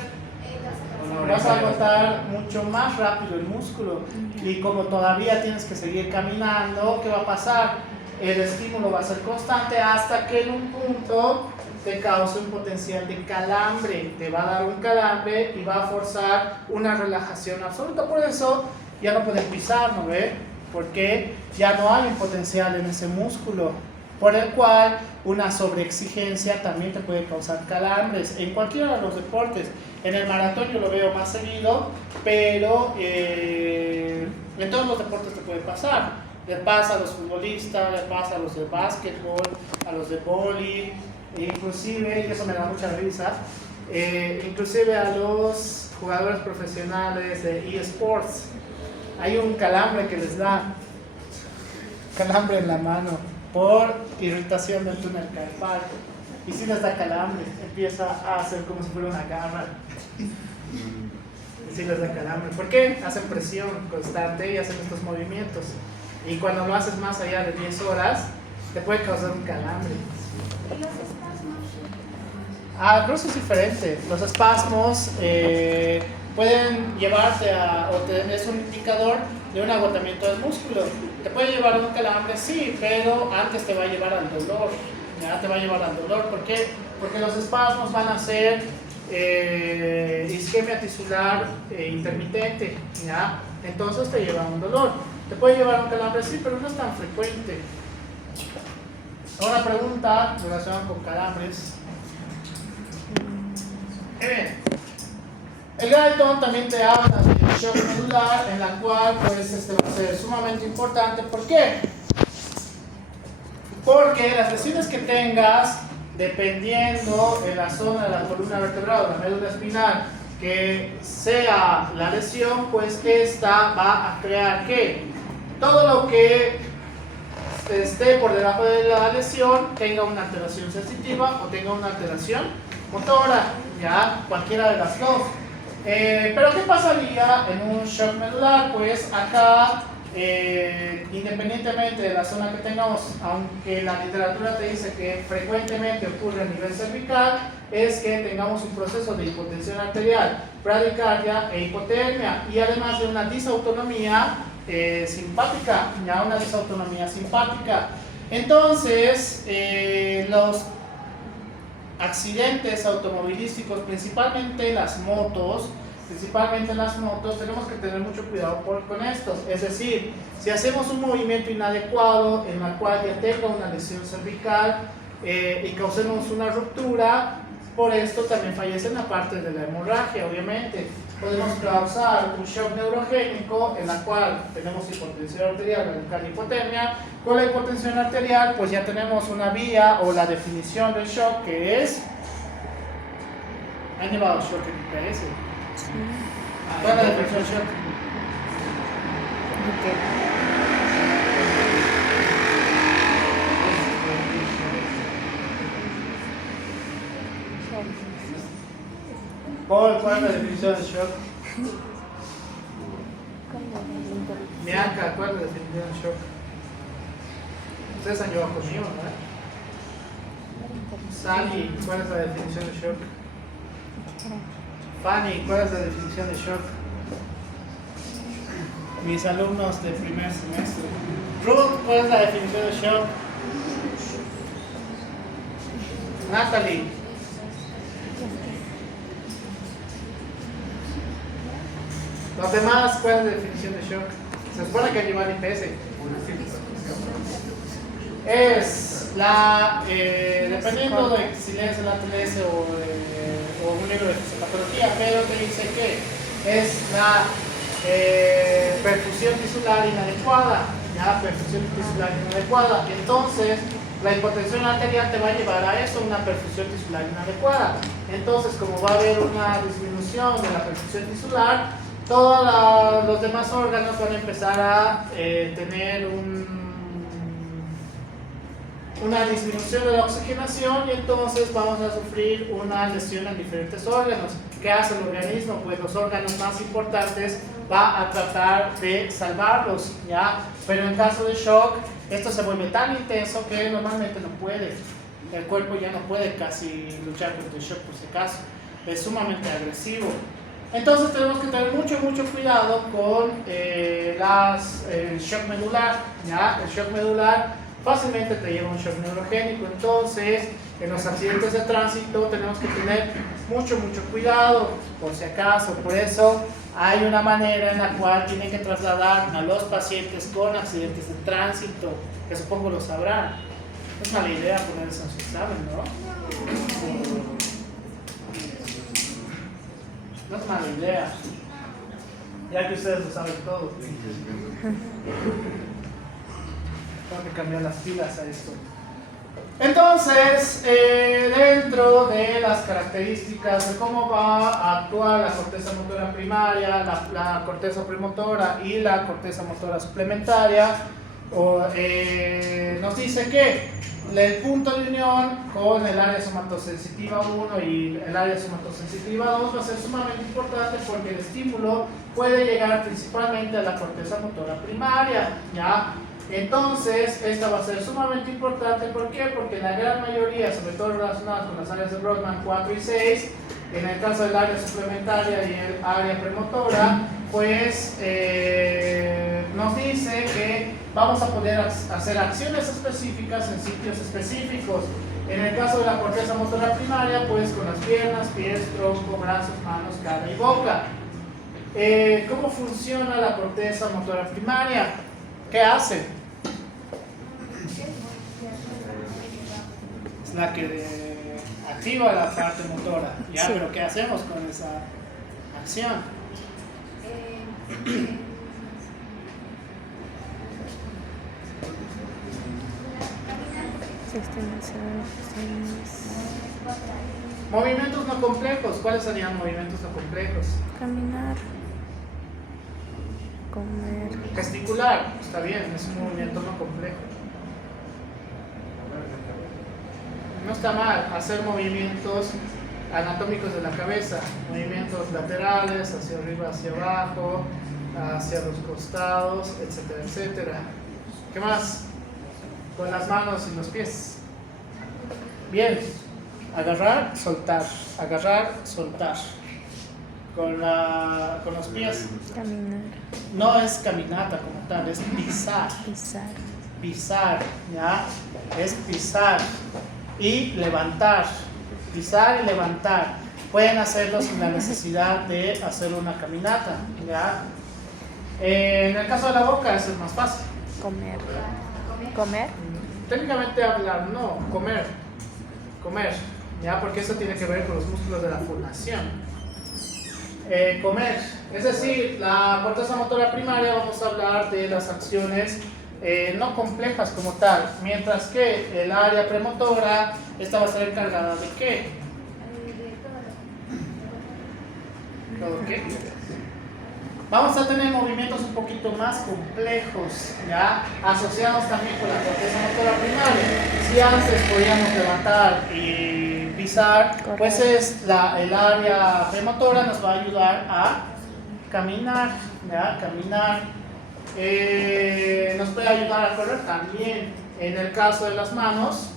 Vas a agotar mucho más rápido el músculo y como todavía tienes que seguir caminando, ¿qué va a pasar? El estímulo va a ser constante hasta que en un punto te cause un potencial de calambre, te va a dar un calambre y va a forzar una relajación absoluta. Por eso ya no puedes pisar, ¿no ve? Porque ya no hay un potencial en ese músculo, por el cual una sobreexigencia también te puede causar calambres en cualquiera de los deportes. En el maratón yo lo veo más seguido, pero en todos los deportes te puede pasar. Le pasa a los futbolistas, le pasa a los de básquetbol, a los de vóley, inclusive, y eso me da mucha risa, inclusive a los jugadores profesionales de eSports. Hay un calambre que les da, calambre en la mano, por irritación del túnel carpal. Y si les da calambre, empieza a hacer como si fuera una garra. Y si les da calambre. ¿Por qué? Hacen presión constante y hacen estos movimientos. Y cuando lo haces más allá de 10 horas, te puede causar un calambre. ¿Y los espasmos? Pero eso es diferente. Los espasmos pueden llevarte a, es un indicador de un agotamiento del músculo. Te puede llevar a un calambre, sí, pero antes te va a llevar al dolor. ¿Ya? Te va a llevar al dolor. ¿Por qué? Porque los espasmos van a ser isquemia tisular intermitente. ¿Ya? Entonces te lleva a un dolor. Te puede llevar a un calambre, sí, pero no es tan frecuente. Ahora pregunta relacionada con calambres. El Guyton también te habla de shock medular, en la cual pues este va a ser sumamente importante. ¿Por qué? Porque las lesiones que tengas, dependiendo de la zona de la columna vertebral o la médula espinal, que sea la lesión, pues esta va a crear que todo lo que esté por debajo de la lesión tenga una alteración sensitiva o tenga una alteración motora, ya cualquiera de las dos. Pero ¿qué pasaría en un shock medular? Pues acá, independientemente de la zona que tengamos, aunque la literatura te dice que frecuentemente ocurre a nivel cervical, es que tengamos un proceso de hipotensión arterial, bradicardia e hipotermia, y además de una disautonomía simpática, ya una disautonomía simpática. Entonces, los accidentes automovilísticos, principalmente en las motos, tenemos que tener mucho cuidado con estos. Es decir, si hacemos un movimiento inadecuado en la cual ya tenga una lesión cervical y causemos una ruptura, por esto también fallece en la parte de la hemorragia, obviamente. Podemos causar un shock neurogénico en la cual tenemos hipotensión arterial, radical hipotermia. Con la hipotensión arterial, pues ya tenemos una vía o la definición del shock que es... ¿Han llevado shock en IPS? Sí. ¿Cuál es la definición del shock? Paul, ¿cuál es la definición del shock? Bianca, ¿cuál es la definición del shock? Ustedes han llevado conmigo, ¿verdad? Sally, ¿cuál es la definición del shock? Fanny, ¿cuál es la definición de shock? Mis alumnos de primer semestre. Ruth, ¿cuál es la definición de shock? Natalie. Los demás, ¿cuál es la definición de shock? Se supone que llevar IPS. Es la, dependiendo de si lees el ATLS o un libro de fisiopatología, pero te dice que es la perfusión tisular inadecuada, ¿ya? Perfusión tisular inadecuada. Entonces, la hipotensión arterial te va a llevar a eso, una perfusión tisular inadecuada. Entonces, como va a haber una disminución de la perfusión tisular, todos los demás órganos van a empezar a tener una disminución de la oxigenación y entonces vamos a sufrir una lesión en diferentes órganos. ¿Qué hace el organismo? Pues los órganos más importantes va a tratar de salvarlos, ¿ya? Pero en caso de shock, esto se vuelve tan intenso que normalmente no puede. El cuerpo ya no puede casi luchar contra el shock por si acaso. Es sumamente agresivo. Entonces tenemos que tener mucho cuidado con el shock medular, ¿ya? El shock medular fácilmente te lleva un shock neurogénico. Entonces, en los accidentes de tránsito tenemos que tener mucho cuidado, por si acaso. Por eso hay una manera en la cual tienen que trasladar a los pacientes con accidentes de tránsito, que supongo lo sabrán. Es mala idea poner eso en su examen, ¿no? No es mala idea, ya que ustedes lo saben todo. Tengo que cambiar las pilas a esto. Entonces, dentro de las características de cómo va a actuar la corteza motora primaria, la corteza premotora y la corteza motora suplementaria, nos dice que el punto de unión con el área somatosensitiva 1 y el área somatosensitiva 2 va a ser sumamente importante porque el estímulo puede llegar principalmente a la corteza motora primaria, ¿ya? Entonces, esta va a ser sumamente importante. ¿Por qué? Porque la gran mayoría, sobre todo relacionadas con las áreas de Brodmann 4 y 6, en el caso del área suplementaria y el área premotora, pues nos dice que vamos a poder hacer acciones específicas en sitios específicos. En el caso de la corteza motora primaria, pues con las piernas, pies, tronco, brazos, manos, cara y boca. ¿Cómo funciona la corteza motora primaria? ¿Qué hace? Es la que activa la parte motora, ¿ya? Sí. Pero ¿qué hacemos con esa acción? Movimientos no complejos. ¿Cuáles serían movimientos no complejos? Caminar, comer. Gesticular, está bien, es un movimiento no complejo. No está mal hacer movimientos anatómicos de la cabeza, movimientos laterales, hacia arriba, hacia abajo, hacia los costados, etcétera, etcétera. ¿Qué más? Con las manos y los pies. Bien, agarrar, soltar, agarrar, soltar. Con los pies. Caminar, No es caminata como tal, es pisar. pisar. pisar, ¿ya? Es pisar y levantar, pisar y levantar. Pueden hacerlo sin la necesidad de hacer una caminata, ¿ya? En el caso de la boca eso es más fácil. Comer. Comer. Técnicamente hablar, no, comer, ¿ya? Porque eso tiene que ver con los músculos de la fonación. Comer, es decir, la corteza motora primaria vamos a hablar de las acciones no complejas como tal, mientras que el área premotora, esta va a ser encargada de ¿qué? ¿Todo qué? Vamos a tener movimientos un poquito más complejos, ¿ya? Asociados también con la corteza motora primaria. Si antes podíamos levantar y pisar, pues es el área premotora nos va a ayudar a caminar, ¿ya? Caminar. Nos puede ayudar a correr también. En el caso de las manos,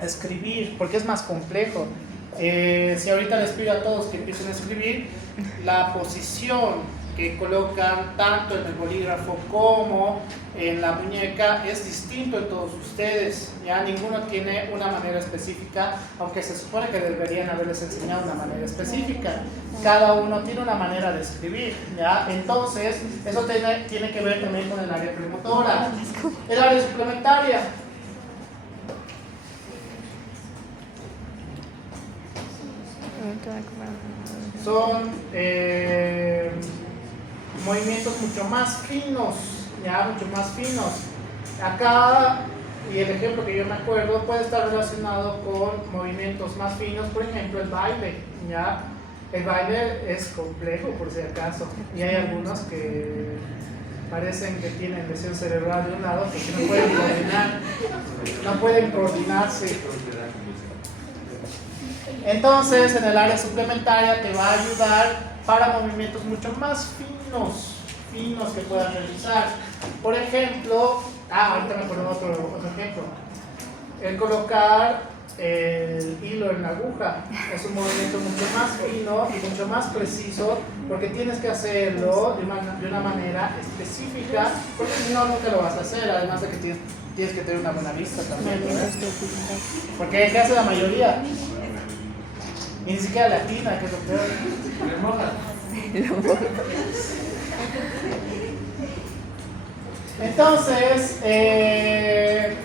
escribir, porque es más complejo. Si ahorita les pido a todos que empiecen a escribir, la posición que colocan tanto en el bolígrafo como en la muñeca es distinto en todos ustedes, ya ninguno tiene una manera específica, aunque se supone que deberían haberles enseñado una manera específica. Cada uno tiene una manera de escribir, ya. Entonces eso tiene que ver también con el área premotora. El área suplementaria, son movimientos mucho más finos, ya, mucho más finos. Acá, y el ejemplo que yo me acuerdo puede estar relacionado con movimientos más finos, por ejemplo el baile, ya. El baile es complejo por si acaso, y hay algunos que parecen que tienen lesión cerebral de un lado porque no pueden coordinar, no pueden coordinarse. Entonces, en el área suplementaria te va a ayudar para movimientos mucho más finos que puedas realizar. Por ejemplo, ahorita me acuerdo otro ejemplo. El colocar el hilo en la aguja es un movimiento mucho más fino y mucho más preciso, porque tienes que hacerlo de una manera específica, porque si no, nunca lo vas a hacer, además de que tienes que tener una buena vista también, ¿verdad? Porque ¿qué hace la mayoría? Y ni siquiera latina, que es lo peor. Me moja. Entonces, el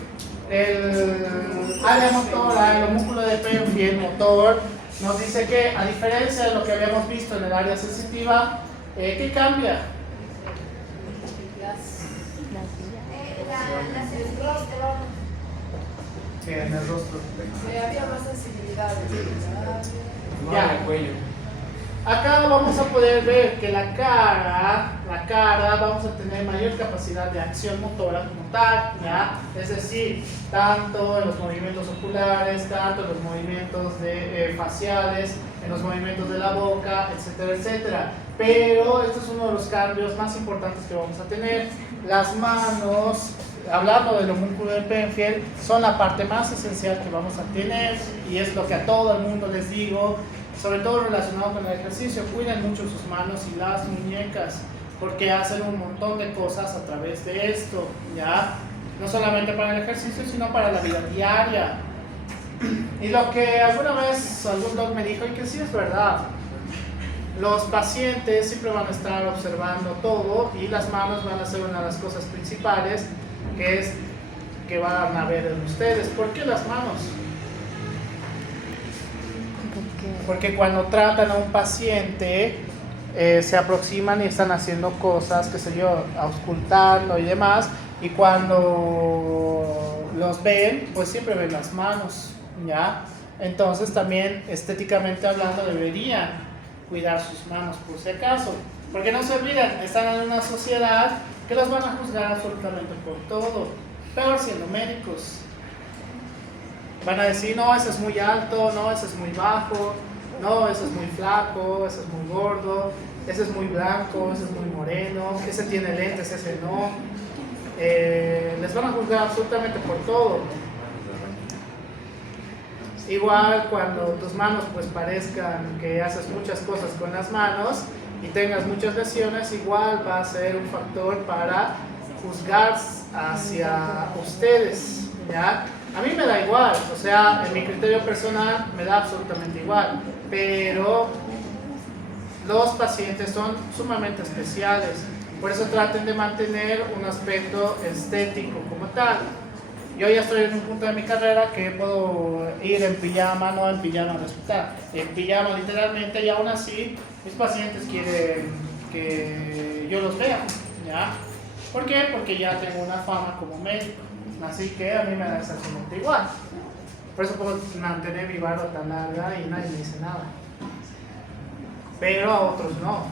área motora, el músculo de Penfield motor, nos dice que, a diferencia de lo que habíamos visto en el área sensitiva, ¿qué cambia? Que en el rostro. Había más sensibilidad. Ya. El cuello. Acá vamos a poder ver que la cara vamos a tener mayor capacidad de acción motora como tal, ¿ya? Es decir, tanto en los movimientos oculares, tanto en los movimientos faciales, en los movimientos de la boca, etcétera, etcétera. Pero este es uno de los cambios más importantes que vamos a tener. Las manos, hablando del homúnculo de Penfield, son la parte más esencial que vamos a tener, y es lo que a todo el mundo les digo, sobre todo relacionado con el ejercicio. Cuiden mucho sus manos y las muñecas, porque hacen un montón de cosas a través de esto, ¿ya? No solamente para el ejercicio, sino para la vida diaria. Y lo que alguna vez algún doc me dijo, y que sí es verdad, los pacientes siempre van a estar observando todo, y las manos van a ser una de las cosas principales que van a ver en ustedes. ¿Por qué las manos? Porque cuando tratan a un paciente, se aproximan y están haciendo cosas, qué sé yo, auscultando y demás, y cuando los ven, pues siempre ven las manos, ¿ya? Entonces también, estéticamente hablando, deberían cuidar sus manos por si acaso, porque no se olviden, están en una sociedad que los van a juzgar absolutamente por todo, peor siendo médicos. Van a decir, no, ese es muy alto, no, ese es muy bajo, no, ese es muy flaco, ese es muy gordo, ese es muy blanco, ese es muy moreno, ese tiene lentes, ese no. Les van a juzgar absolutamente por todo. Igual cuando tus manos pues parezcan que haces muchas cosas con las manos y tengas muchas lesiones, igual va a ser un factor para juzgar hacia ustedes, ¿ya? A mí me da igual, o sea, en mi criterio personal me da absolutamente igual, pero los pacientes son sumamente especiales, por eso traten de mantener un aspecto estético como tal. Yo ya estoy en un punto de mi carrera que puedo ir en pijama, no en pijama resultar, en pijama literalmente, y aún así mis pacientes quieren que yo los vea, ¿ya? ¿Por qué? Porque ya tengo una fama como médico, así que a mí me da exactamente igual. Por eso puedo mantener mi barba tan larga y nadie me dice nada. Pero a otros no.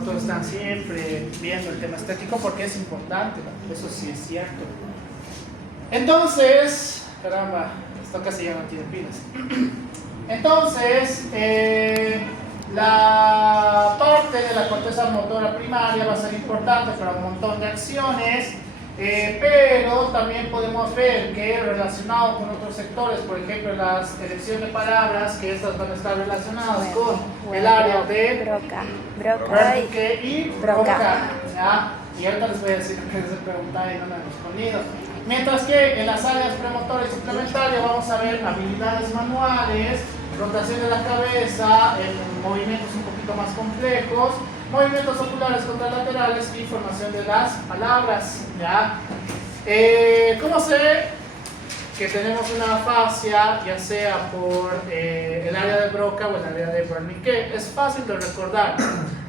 Otros están siempre viendo el tema estético porque es importante, eso sí es cierto. Entonces, caramba, esto casi ya no tiene pilas. Entonces, la parte de la corteza motora primaria va a ser importante para un montón de acciones, pero también podemos ver que relacionado con otros sectores, por ejemplo las elección de palabras, que estas van a estar relacionadas con el área de Wernicke y Broca, ¿ya? Y ahorita les voy a decir lo que les he preguntado y no me han respondido. Mientras que en las áreas premotora y suplementaria vamos a ver habilidades manuales, rotación de la cabeza, en movimientos un poquito más complejos, movimientos oculares contralaterales y formación de las palabras, ¿ya? ¿Cómo sé que tenemos una afasia, ya sea por el área de Broca o el área de Wernicke? Es fácil de recordar.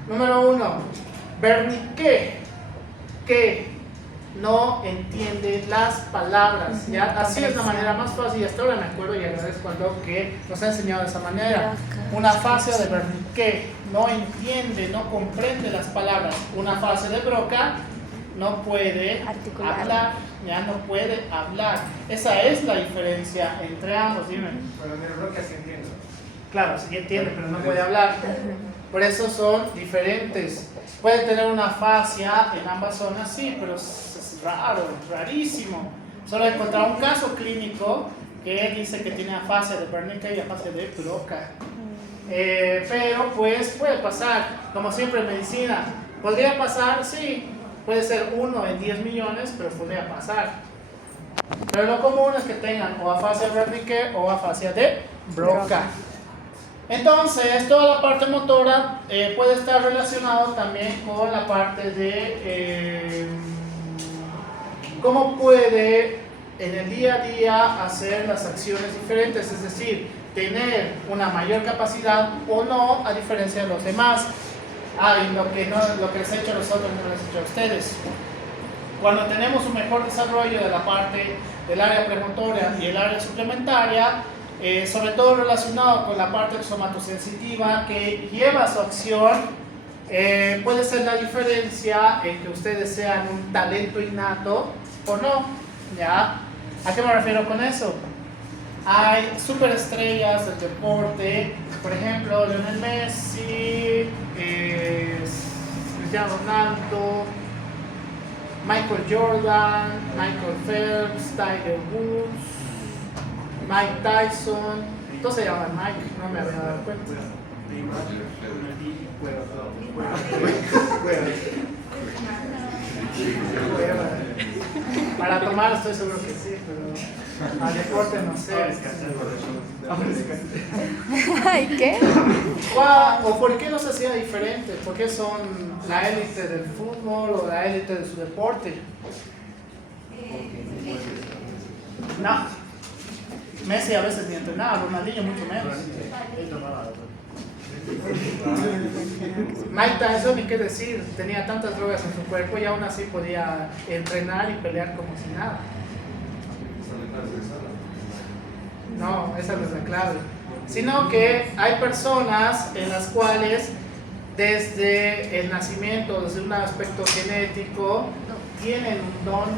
Número 1, Wernicke, que no entiende las palabras, ¿ya? Así es la manera más fácil, y hasta ahora me acuerdo y agradezco al doc que nos ha enseñado de esa manera. Una afasia de Wernicke no entiende, no comprende las palabras. Una afasia de Broca no puede hablar, ya no puede hablar. Esa es la diferencia entre ambos, dime. Pero en el Broca sí entiendo. Claro, sí entiende, pero no puede hablar. Por eso son diferentes. Puede tener una afasia en ambas zonas, sí, pero es raro, rarísimo. Solo he encontrado un caso clínico que dice que tiene afasia de Wernicke y afasia de Broca. Pero pues puede pasar, como siempre en medicina. ¿Podría pasar? Sí. Puede ser 1 en 10 millones, pero podría pasar. Pero lo común es que tengan o afasia de Wernicke o afasia de Broca. Entonces, toda la parte motora puede estar relacionado también con la parte de cómo puede en el día a día hacer las acciones diferentes, es decir, tener una mayor capacidad o no, a diferencia de los demás. Y lo que les he hecho a nosotros no les he hecho a ustedes. Cuando tenemos un mejor desarrollo de la parte del área premotora y el área suplementaria, sobre todo relacionado con la parte somatosensitiva que lleva su acción, puede ser la diferencia en que ustedes sean un talento innato o no, ¿ya? ¿A qué me refiero con eso? Hay superestrellas del deporte, por ejemplo, Lionel Messi, Cristiano Ronaldo, Michael Jordan, Michael Phelps, Tiger Woods, Mike Tyson, todos se llaman Mike, no me había dado cuenta. Para tomar estoy seguro que sí, pero al deporte no sé. ¿Y qué? ¿O por qué los hacía diferentes? ¿Por qué son la élite del fútbol o la élite de su deporte? No. Messi a veces ni entrenaba, Ronaldinho mucho menos. Mike Tyson, ni qué decir, tenía tantas drogas en su cuerpo y aún así podía entrenar y pelear como si nada. No, esa no es la clave. Sino que hay personas en las cuales desde el nacimiento, desde un aspecto genético, tienen un don,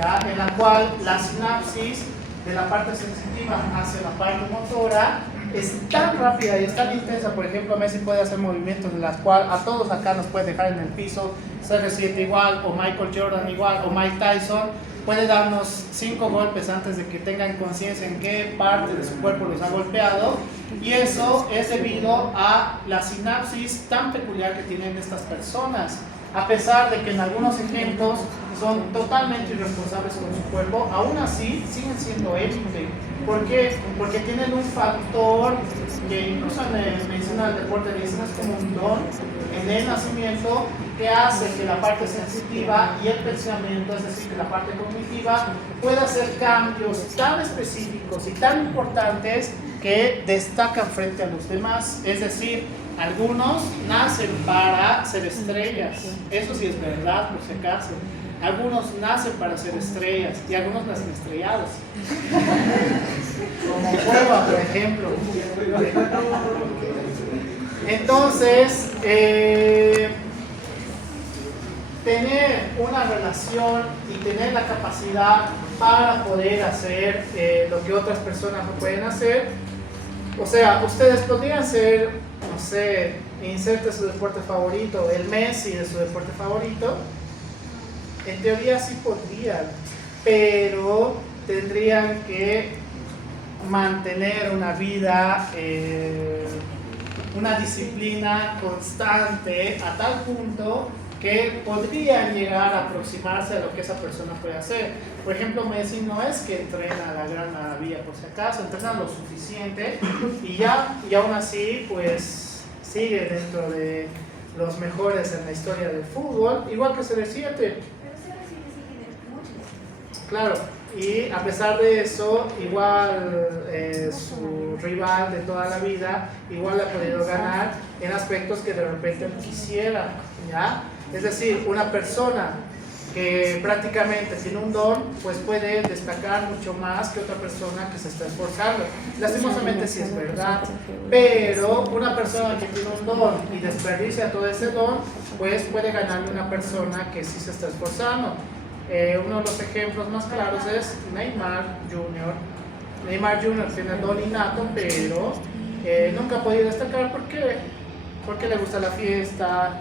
¿ya? En la cual la sinapsis de la parte sensitiva hacia la parte motora es tan rápida y es tan intensa. Por ejemplo, Messi puede hacer movimientos de las cuales a todos acá nos puede dejar en el piso, CR7 igual, o Michael Jordan igual, o Mike Tyson puede darnos 5 golpes antes de que tengan conciencia en qué parte de su cuerpo los ha golpeado, y eso es debido a la sinapsis tan peculiar que tienen estas personas. a pesar de que en algunos ejemplos son totalmente irresponsables con su cuerpo, aún así siguen siendo élite. ¿Por qué? Porque tienen un factor que incluso en medicina del deporte le dicen es como un don en el nacimiento, que hace que la parte sensitiva y el pensamiento, es decir, que la parte cognitiva, pueda hacer cambios tan específicos y tan importantes que destacan frente a los demás. Es decir, algunos nacen para ser estrellas, eso sí es verdad, por si acaso. Algunos nacen para ser estrellas y algunos nacen estrellados. Como Cueva, por ejemplo. Entonces, tener una relación y tener la capacidad para poder hacer lo que otras personas no pueden hacer. O sea, ustedes podrían ser, no sé, inserte su deporte favorito, el Messi de su deporte favorito. En teoría sí podrían, pero tendrían que mantener una vida, una disciplina constante a tal punto que podrían llegar a aproximarse a lo que esa persona puede hacer. Por ejemplo, Messi no es que entrena a la gran maravilla, por si acaso, entrena lo suficiente y aún así pues sigue dentro de los mejores en la historia del fútbol, igual que CR7. Claro, y a pesar de eso, igual su rival de toda la vida, igual ha podido ganar en aspectos que de repente él quisiera, ¿ya? Es decir, una persona que prácticamente tiene un don, pues puede destacar mucho más que otra persona que se está esforzando. Lastimosamente sí es verdad, pero una persona que tiene un don y desperdicia todo ese don, pues puede ganarle una persona que sí se está esforzando. Uno de los ejemplos más claros es Neymar Jr. Neymar Jr. tiene don innato, pero nunca ha podido destacar. ¿Por qué? Porque le gusta la fiesta,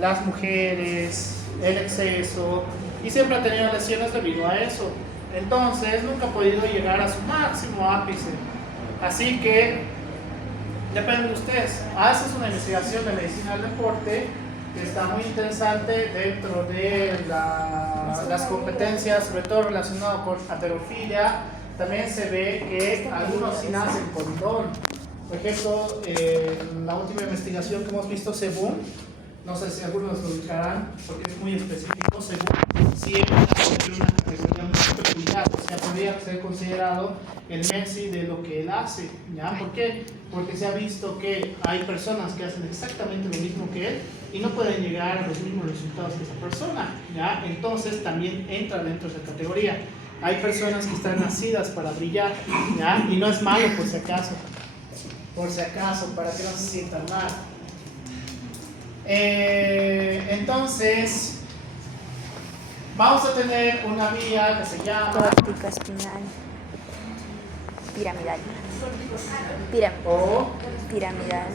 las mujeres, el exceso, y siempre ha tenido lesiones debido a eso. Entonces nunca ha podido llegar a su máximo ápice. Así que depende de ustedes. Haces una investigación de medicina del deporte que está muy interesante dentro de las competencias, sobre todo relacionado con halterofilia. También se ve que algunos sí nacen con don. Por ejemplo, en la última investigación que hemos visto, según, no sé si algunos lo ubicarán porque es muy específico, según siempre tiene una categoría muy peculiar, o sea, podría ser considerado el Messi de lo que él hace, ¿ya? ¿Por qué? Porque se ha visto que hay personas que hacen exactamente lo mismo que él y no pueden llegar a los mismos resultados que esa persona, ¿ya? Entonces también entra dentro de esa categoría. Hay personas que están nacidas para brillar, ¿ya? Y no es malo por si acaso, para que no se sientan mal. Entonces, vamos a tener una vía que se llama Córtico espinal. Piramidal. Piramidal.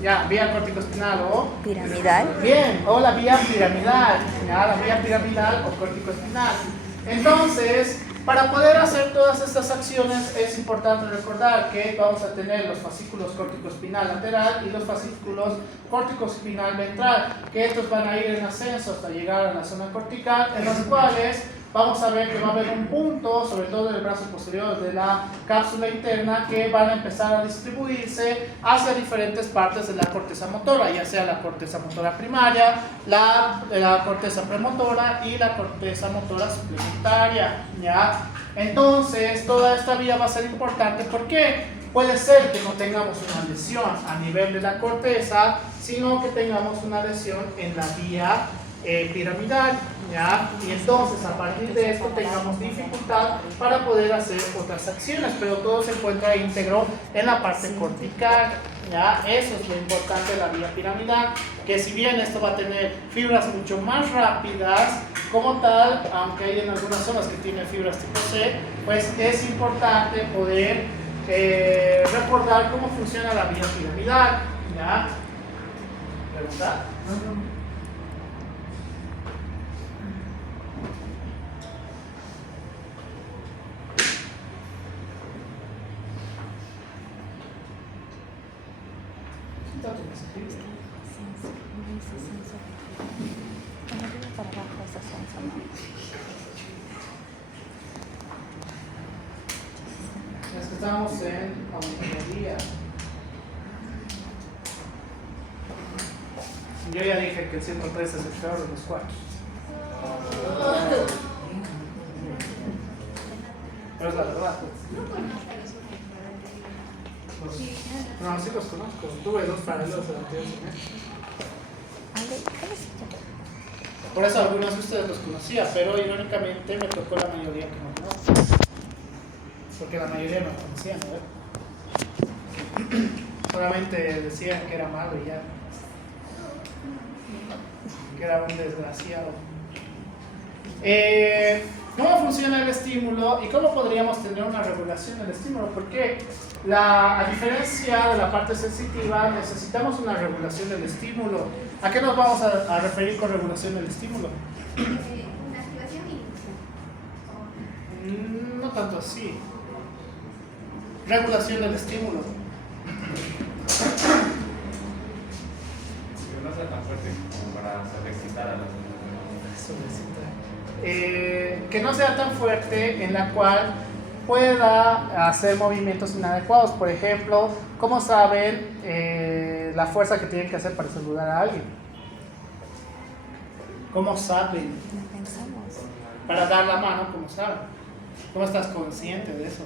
Ya, vía corticoespinal o Piramidal. bien, o la vía piramidal, ya, la vía piramidal o corticoespinal. Entonces, para poder hacer todas estas acciones es importante recordar que vamos a tener los fascículos córtico-espinal lateral y los fascículos córtico-espinal ventral, que estos van a ir en ascenso hasta llegar a la zona cortical, en los cuales vamos a ver que va a haber un punto, sobre todo en el brazo posterior de la cápsula interna, que van a empezar a distribuirse hacia diferentes partes de la corteza motora, ya sea la corteza motora primaria, la corteza premotora y la corteza motora suplementaria, ¿ya? Entonces, toda esta vía va a ser importante porque puede ser que no tengamos una lesión a nivel de la corteza, sino que tengamos una lesión en la vía piramidal, ¿ya? Y entonces a partir de esto tengamos dificultad para poder hacer otras acciones, pero todo se encuentra íntegro en la parte cortical, ¿ya? Eso es lo importante de la vía piramidal, que si bien esto va a tener fibras mucho más rápidas como tal, aunque hay en algunas zonas que tienen fibras tipo C, pues es importante poder recordar cómo funciona la vía piramidal, ¿ya? ¿Pregunta? Es que estamos en auditoría. Yo ya dije que el 103 es el peor de los 4. Pero es la verdad. No, sí los conozco. Tuve 2 paralelos en el anterior semestre. Por eso algunos de ustedes los conocía, pero irónicamente me tocó la mayoría que no conozco. Porque la mayoría no conocían, ¿verdad? Solamente decían que era malo y ya. Que era un desgraciado. ¿Cómo funciona el estímulo y cómo podríamos tener una regulación del estímulo? Porque a diferencia de la parte sensitiva, necesitamos una regulación del estímulo. ¿A qué nos vamos a referir con regulación del estímulo? Una activación y No tanto así. Regulación del estímulo. Que no sea tan fuerte como para sobreexcitar a las Que no sea tan fuerte en la cual pueda hacer movimientos inadecuados. Por ejemplo, ¿cómo saben la fuerza que tienen que hacer para saludar a alguien? ¿Cómo saben? Para dar la mano, ¿cómo saben? ¿Cómo estás consciente de eso?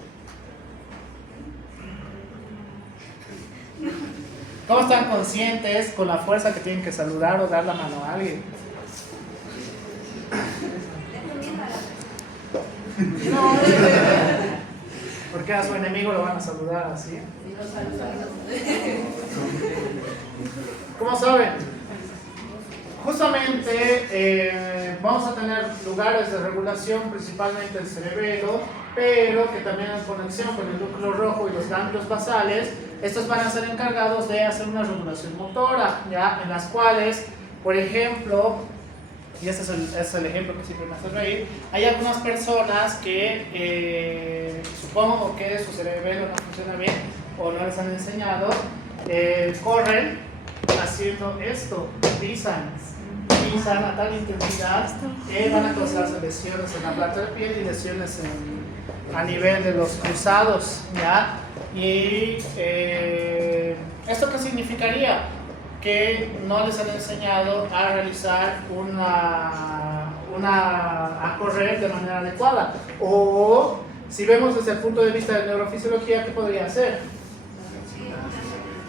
¿Cómo están conscientes con la fuerza que tienen que saludar o dar la mano a alguien? No, porque a su enemigo lo van a saludar así. ¿Cómo saben? Justamente vamos a tener lugares de regulación, principalmente el cerebelo, pero que también en conexión con el núcleo rojo y los ganglios basales, estos van a ser encargados de hacer una regulación motora, ¿ya? En las cuales, por ejemplo, y este es el ejemplo que siempre me hace reír, hay algunas personas que supongo que su cerebelo no funciona bien o no les han enseñado, corren haciendo esto, pisan a tal intensidad que van a causarse lesiones en la planta de piel y lesiones a nivel de los cruzados, ¿ya? Y ¿esto qué significaría? Que no les han enseñado a realizar a correr de manera adecuada. O si vemos desde el punto de vista de neurofisiología, ¿qué podría hacer?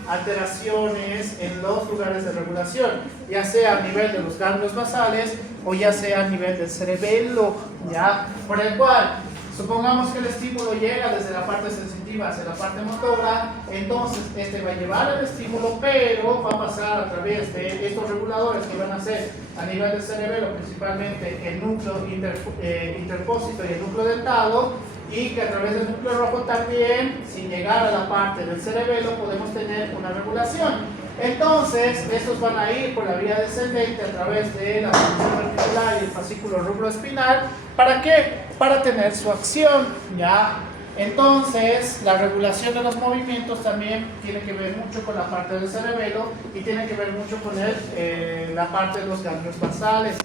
Alteraciones en los lugares de regulación, ya sea a nivel de los ganglios basales o ya sea a nivel del cerebelo, ¿ya? Por el cual, supongamos que el estímulo llega desde la parte sensitiva hacia la parte motora, entonces este va a llevar el estímulo, pero va a pasar a través de estos reguladores que van a ser a nivel del cerebelo, principalmente el núcleo interpósito y el núcleo dentado, y que a través del núcleo rojo también, sin llegar a la parte del cerebelo, podemos tener una regulación. Entonces, estos van a ir por la vía descendente a través de la función reticular y el fascículo rubroespinal. ¿Para qué? Para tener su acción, ¿ya? Entonces, la regulación de los movimientos también tiene que ver mucho con la parte del cerebelo y tiene que ver mucho con la parte de los ganglios basales,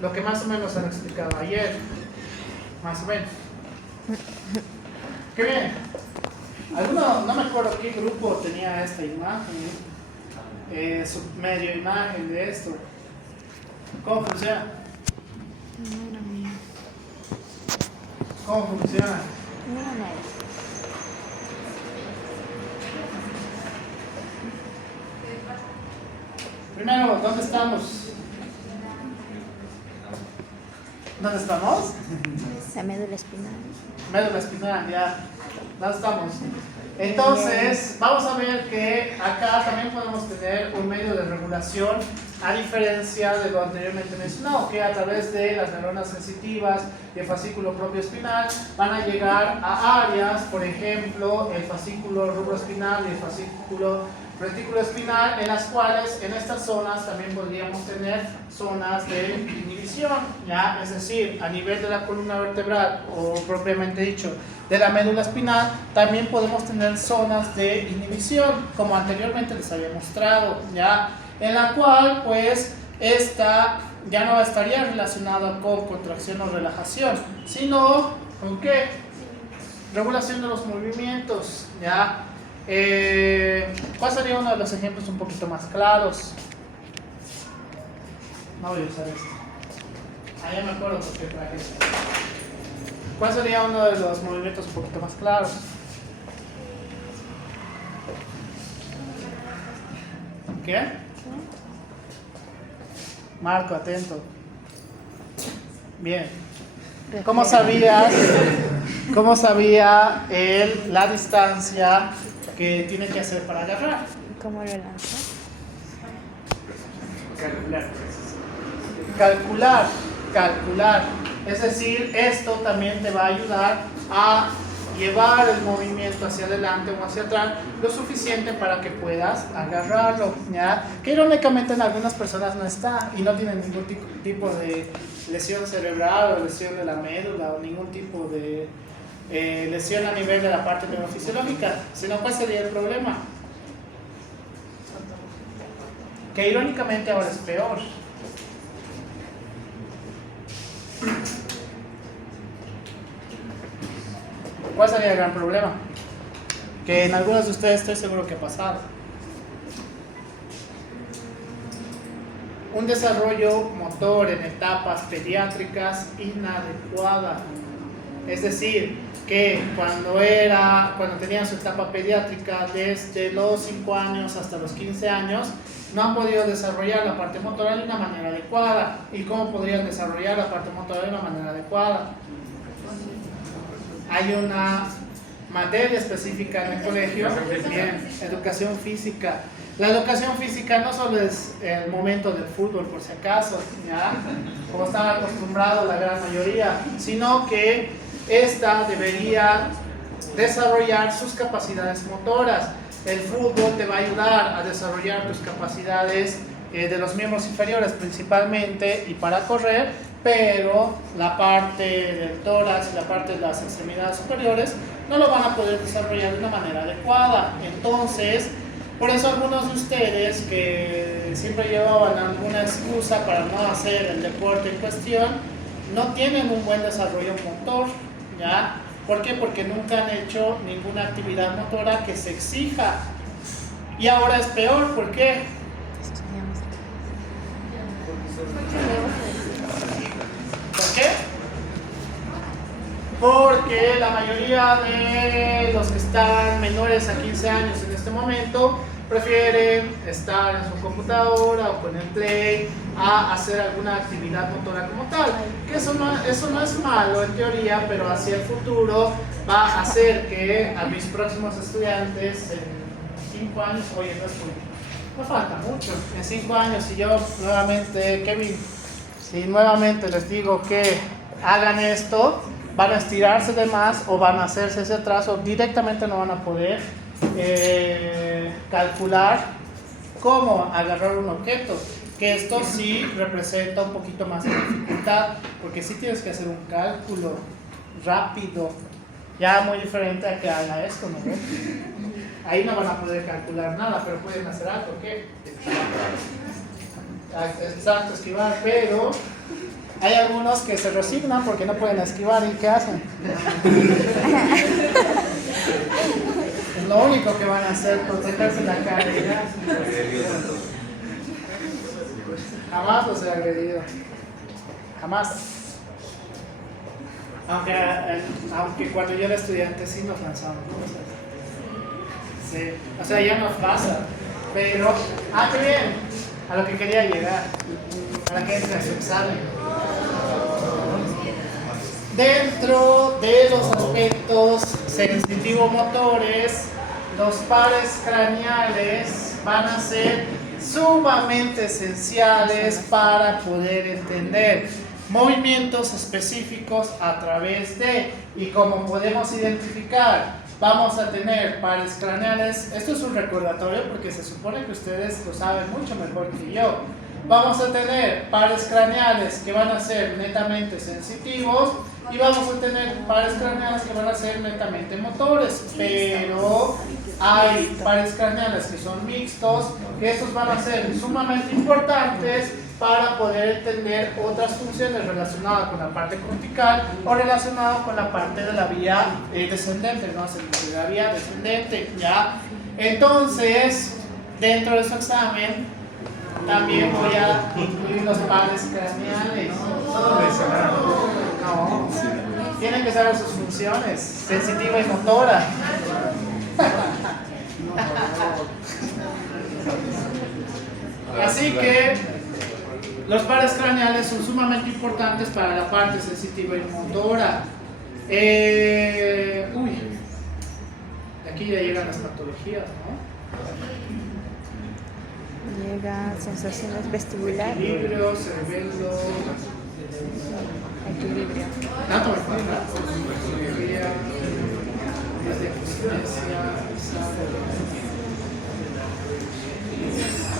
lo que más o menos han explicado ayer, más o menos. Qué bien. ¿Alguno, no me acuerdo qué grupo tenía esta imagen, su medio imagen de esto? ¿Cómo funciona? ¿Cómo funciona? Primero, ¿dónde estamos? ¿Dónde estamos? La médula espinal. Médula espinal, ya. ¿Dónde estamos? Entonces, vamos a ver que acá también podemos tener un medio de regulación, a diferencia de lo anteriormente mencionado, que a través de las neuronas sensitivas y el fascículo propio espinal van a llegar a áreas, por ejemplo, el fascículo rubroespinal y el fascículo retículo espinal, en las cuales en estas zonas también podríamos tener zonas de inhibición, ¿ya? Es decir, a nivel de la columna vertebral o propiamente dicho de la médula espinal, también podemos tener zonas de inhibición, como anteriormente les había mostrado, ¿ya? En la cual pues esta ya no estaría relacionado con contracción o relajación, sino con ¿qué? Regulación de los movimientos, ¿ya? ¿Cuál sería uno de los ejemplos un poquito más claros? No voy a usar esto. Ah, ya me acuerdo por qué traje esto. ¿Cuál sería uno de los movimientos un poquito más claros? ¿Qué? Marco, atento. Bien. ¿Cómo sabía él la distancia que tiene que hacer para agarrar? ¿Cómo lo lanza? Calcular. Es decir, esto también te va a ayudar a llevar el movimiento hacia adelante o hacia atrás lo suficiente para que puedas agarrarlo, ¿ya? Que irónicamente en algunas personas no está y no tienen ningún tipo de lesión cerebral o lesión de la médula o ningún tipo de lesión a nivel de la parte neurofisiológica, sino ¿cuál sería el problema? Que irónicamente ahora es peor. ¿Cuál sería el gran problema? Que en algunos de ustedes estoy seguro que ha pasado. Un desarrollo motor en etapas pediátricas inadecuada. Es decir, que cuando tenían su etapa pediátrica desde los 5 años hasta los 15 años, no han podido desarrollar la parte motora de una manera adecuada. ¿Y cómo podrían desarrollar la parte motora de una manera adecuada? Hay una materia específica en el colegio, bien, educación física. La educación física no solo es el momento del fútbol, por si acaso, ¿ya? Como están acostumbrados la gran mayoría, sino que esta debería desarrollar sus capacidades motoras. El fútbol te va a ayudar a desarrollar tus capacidades de los miembros inferiores principalmente y para correr, pero la parte del tórax y la parte de las extremidades superiores no lo van a poder desarrollar de una manera adecuada. Entonces, por eso algunos de ustedes que siempre llevaban alguna excusa para no hacer el deporte en cuestión, no tienen un buen desarrollo motor, ¿ya? ¿Por qué? Porque nunca han hecho ninguna actividad motora que se exija. Y ahora es peor, ¿por qué? ¿Por qué? Porque la mayoría de los que están menores a 15 años en este momento prefieren estar en su computadora o con el play a hacer alguna actividad motora como tal. Que eso no es malo en teoría, pero hacia el futuro va a hacer que a mis próximos estudiantes en 5 años, oye, no falta mucho, en 5 años, si yo nuevamente, Kevin, si nuevamente les digo que hagan esto, van a estirarse de más o van a hacerse ese atraso, directamente no van a poder calcular cómo agarrar un objeto, que esto sí representa un poquito más de dificultad, porque sí tienes que hacer un cálculo rápido, ya muy diferente a que haga esto, ¿no? Ahí no van a poder calcular nada, pero pueden hacer algo, ¿qué? Exacto, esquivar, pero hay algunos que se resignan porque no pueden esquivar y ¿qué hacen? Es lo único que van a hacer, protegerse la cara y ya. Jamás los he agredido. Jamás. Aunque cuando yo era estudiante sí nos lanzaban cosas. Sí. O sea, ya nos pasa. Pero, qué bien. A lo que quería llegar. Para que entre a su examen. Dentro de los aspectos sensitivo-motores, los pares craneales van a ser sumamente esenciales para poder entender movimientos específicos a través de, y como podemos identificar, vamos a tener pares craneales. Esto es un recordatorio porque se supone que ustedes lo saben mucho mejor que yo. Vamos a tener pares craneales que van a ser netamente sensitivos y vamos a tener pares craneales que van a ser netamente motores, pero hay pares craneales que son mixtos, que estos van a ser sumamente importantes para poder entender otras funciones relacionadas con la parte cortical o relacionadas con la parte de la vía descendente, ¿no? De la vía descendente, ¿ya? Entonces, dentro de su examen, también voy a incluir los pares craneales. No, tienen que saber sus funciones, sensitiva y motora. Así que los pares craneales son sumamente importantes para la parte sensitiva y motora. Aquí ya llegan las patologías, ¿no? Llega sensaciones vestibulares. Equilibrio, cerebelo. Equilibrio. Tanto me falta. Psicología, desde abstinencia,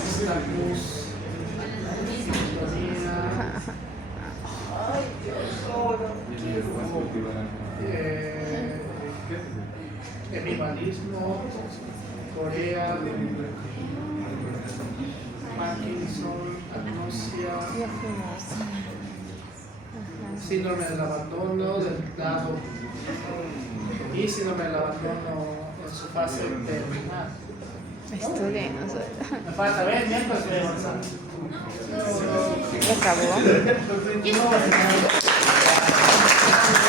estatus, sintonía, hemibalismo, Corea, Parkinson, agnosia, Ya fuimos. Ajá. síndrome del abandono del lado y síndrome del abandono en su fase terminal. Estudiemos. Me falta ver, mientras voy avanzando. Ya acabó.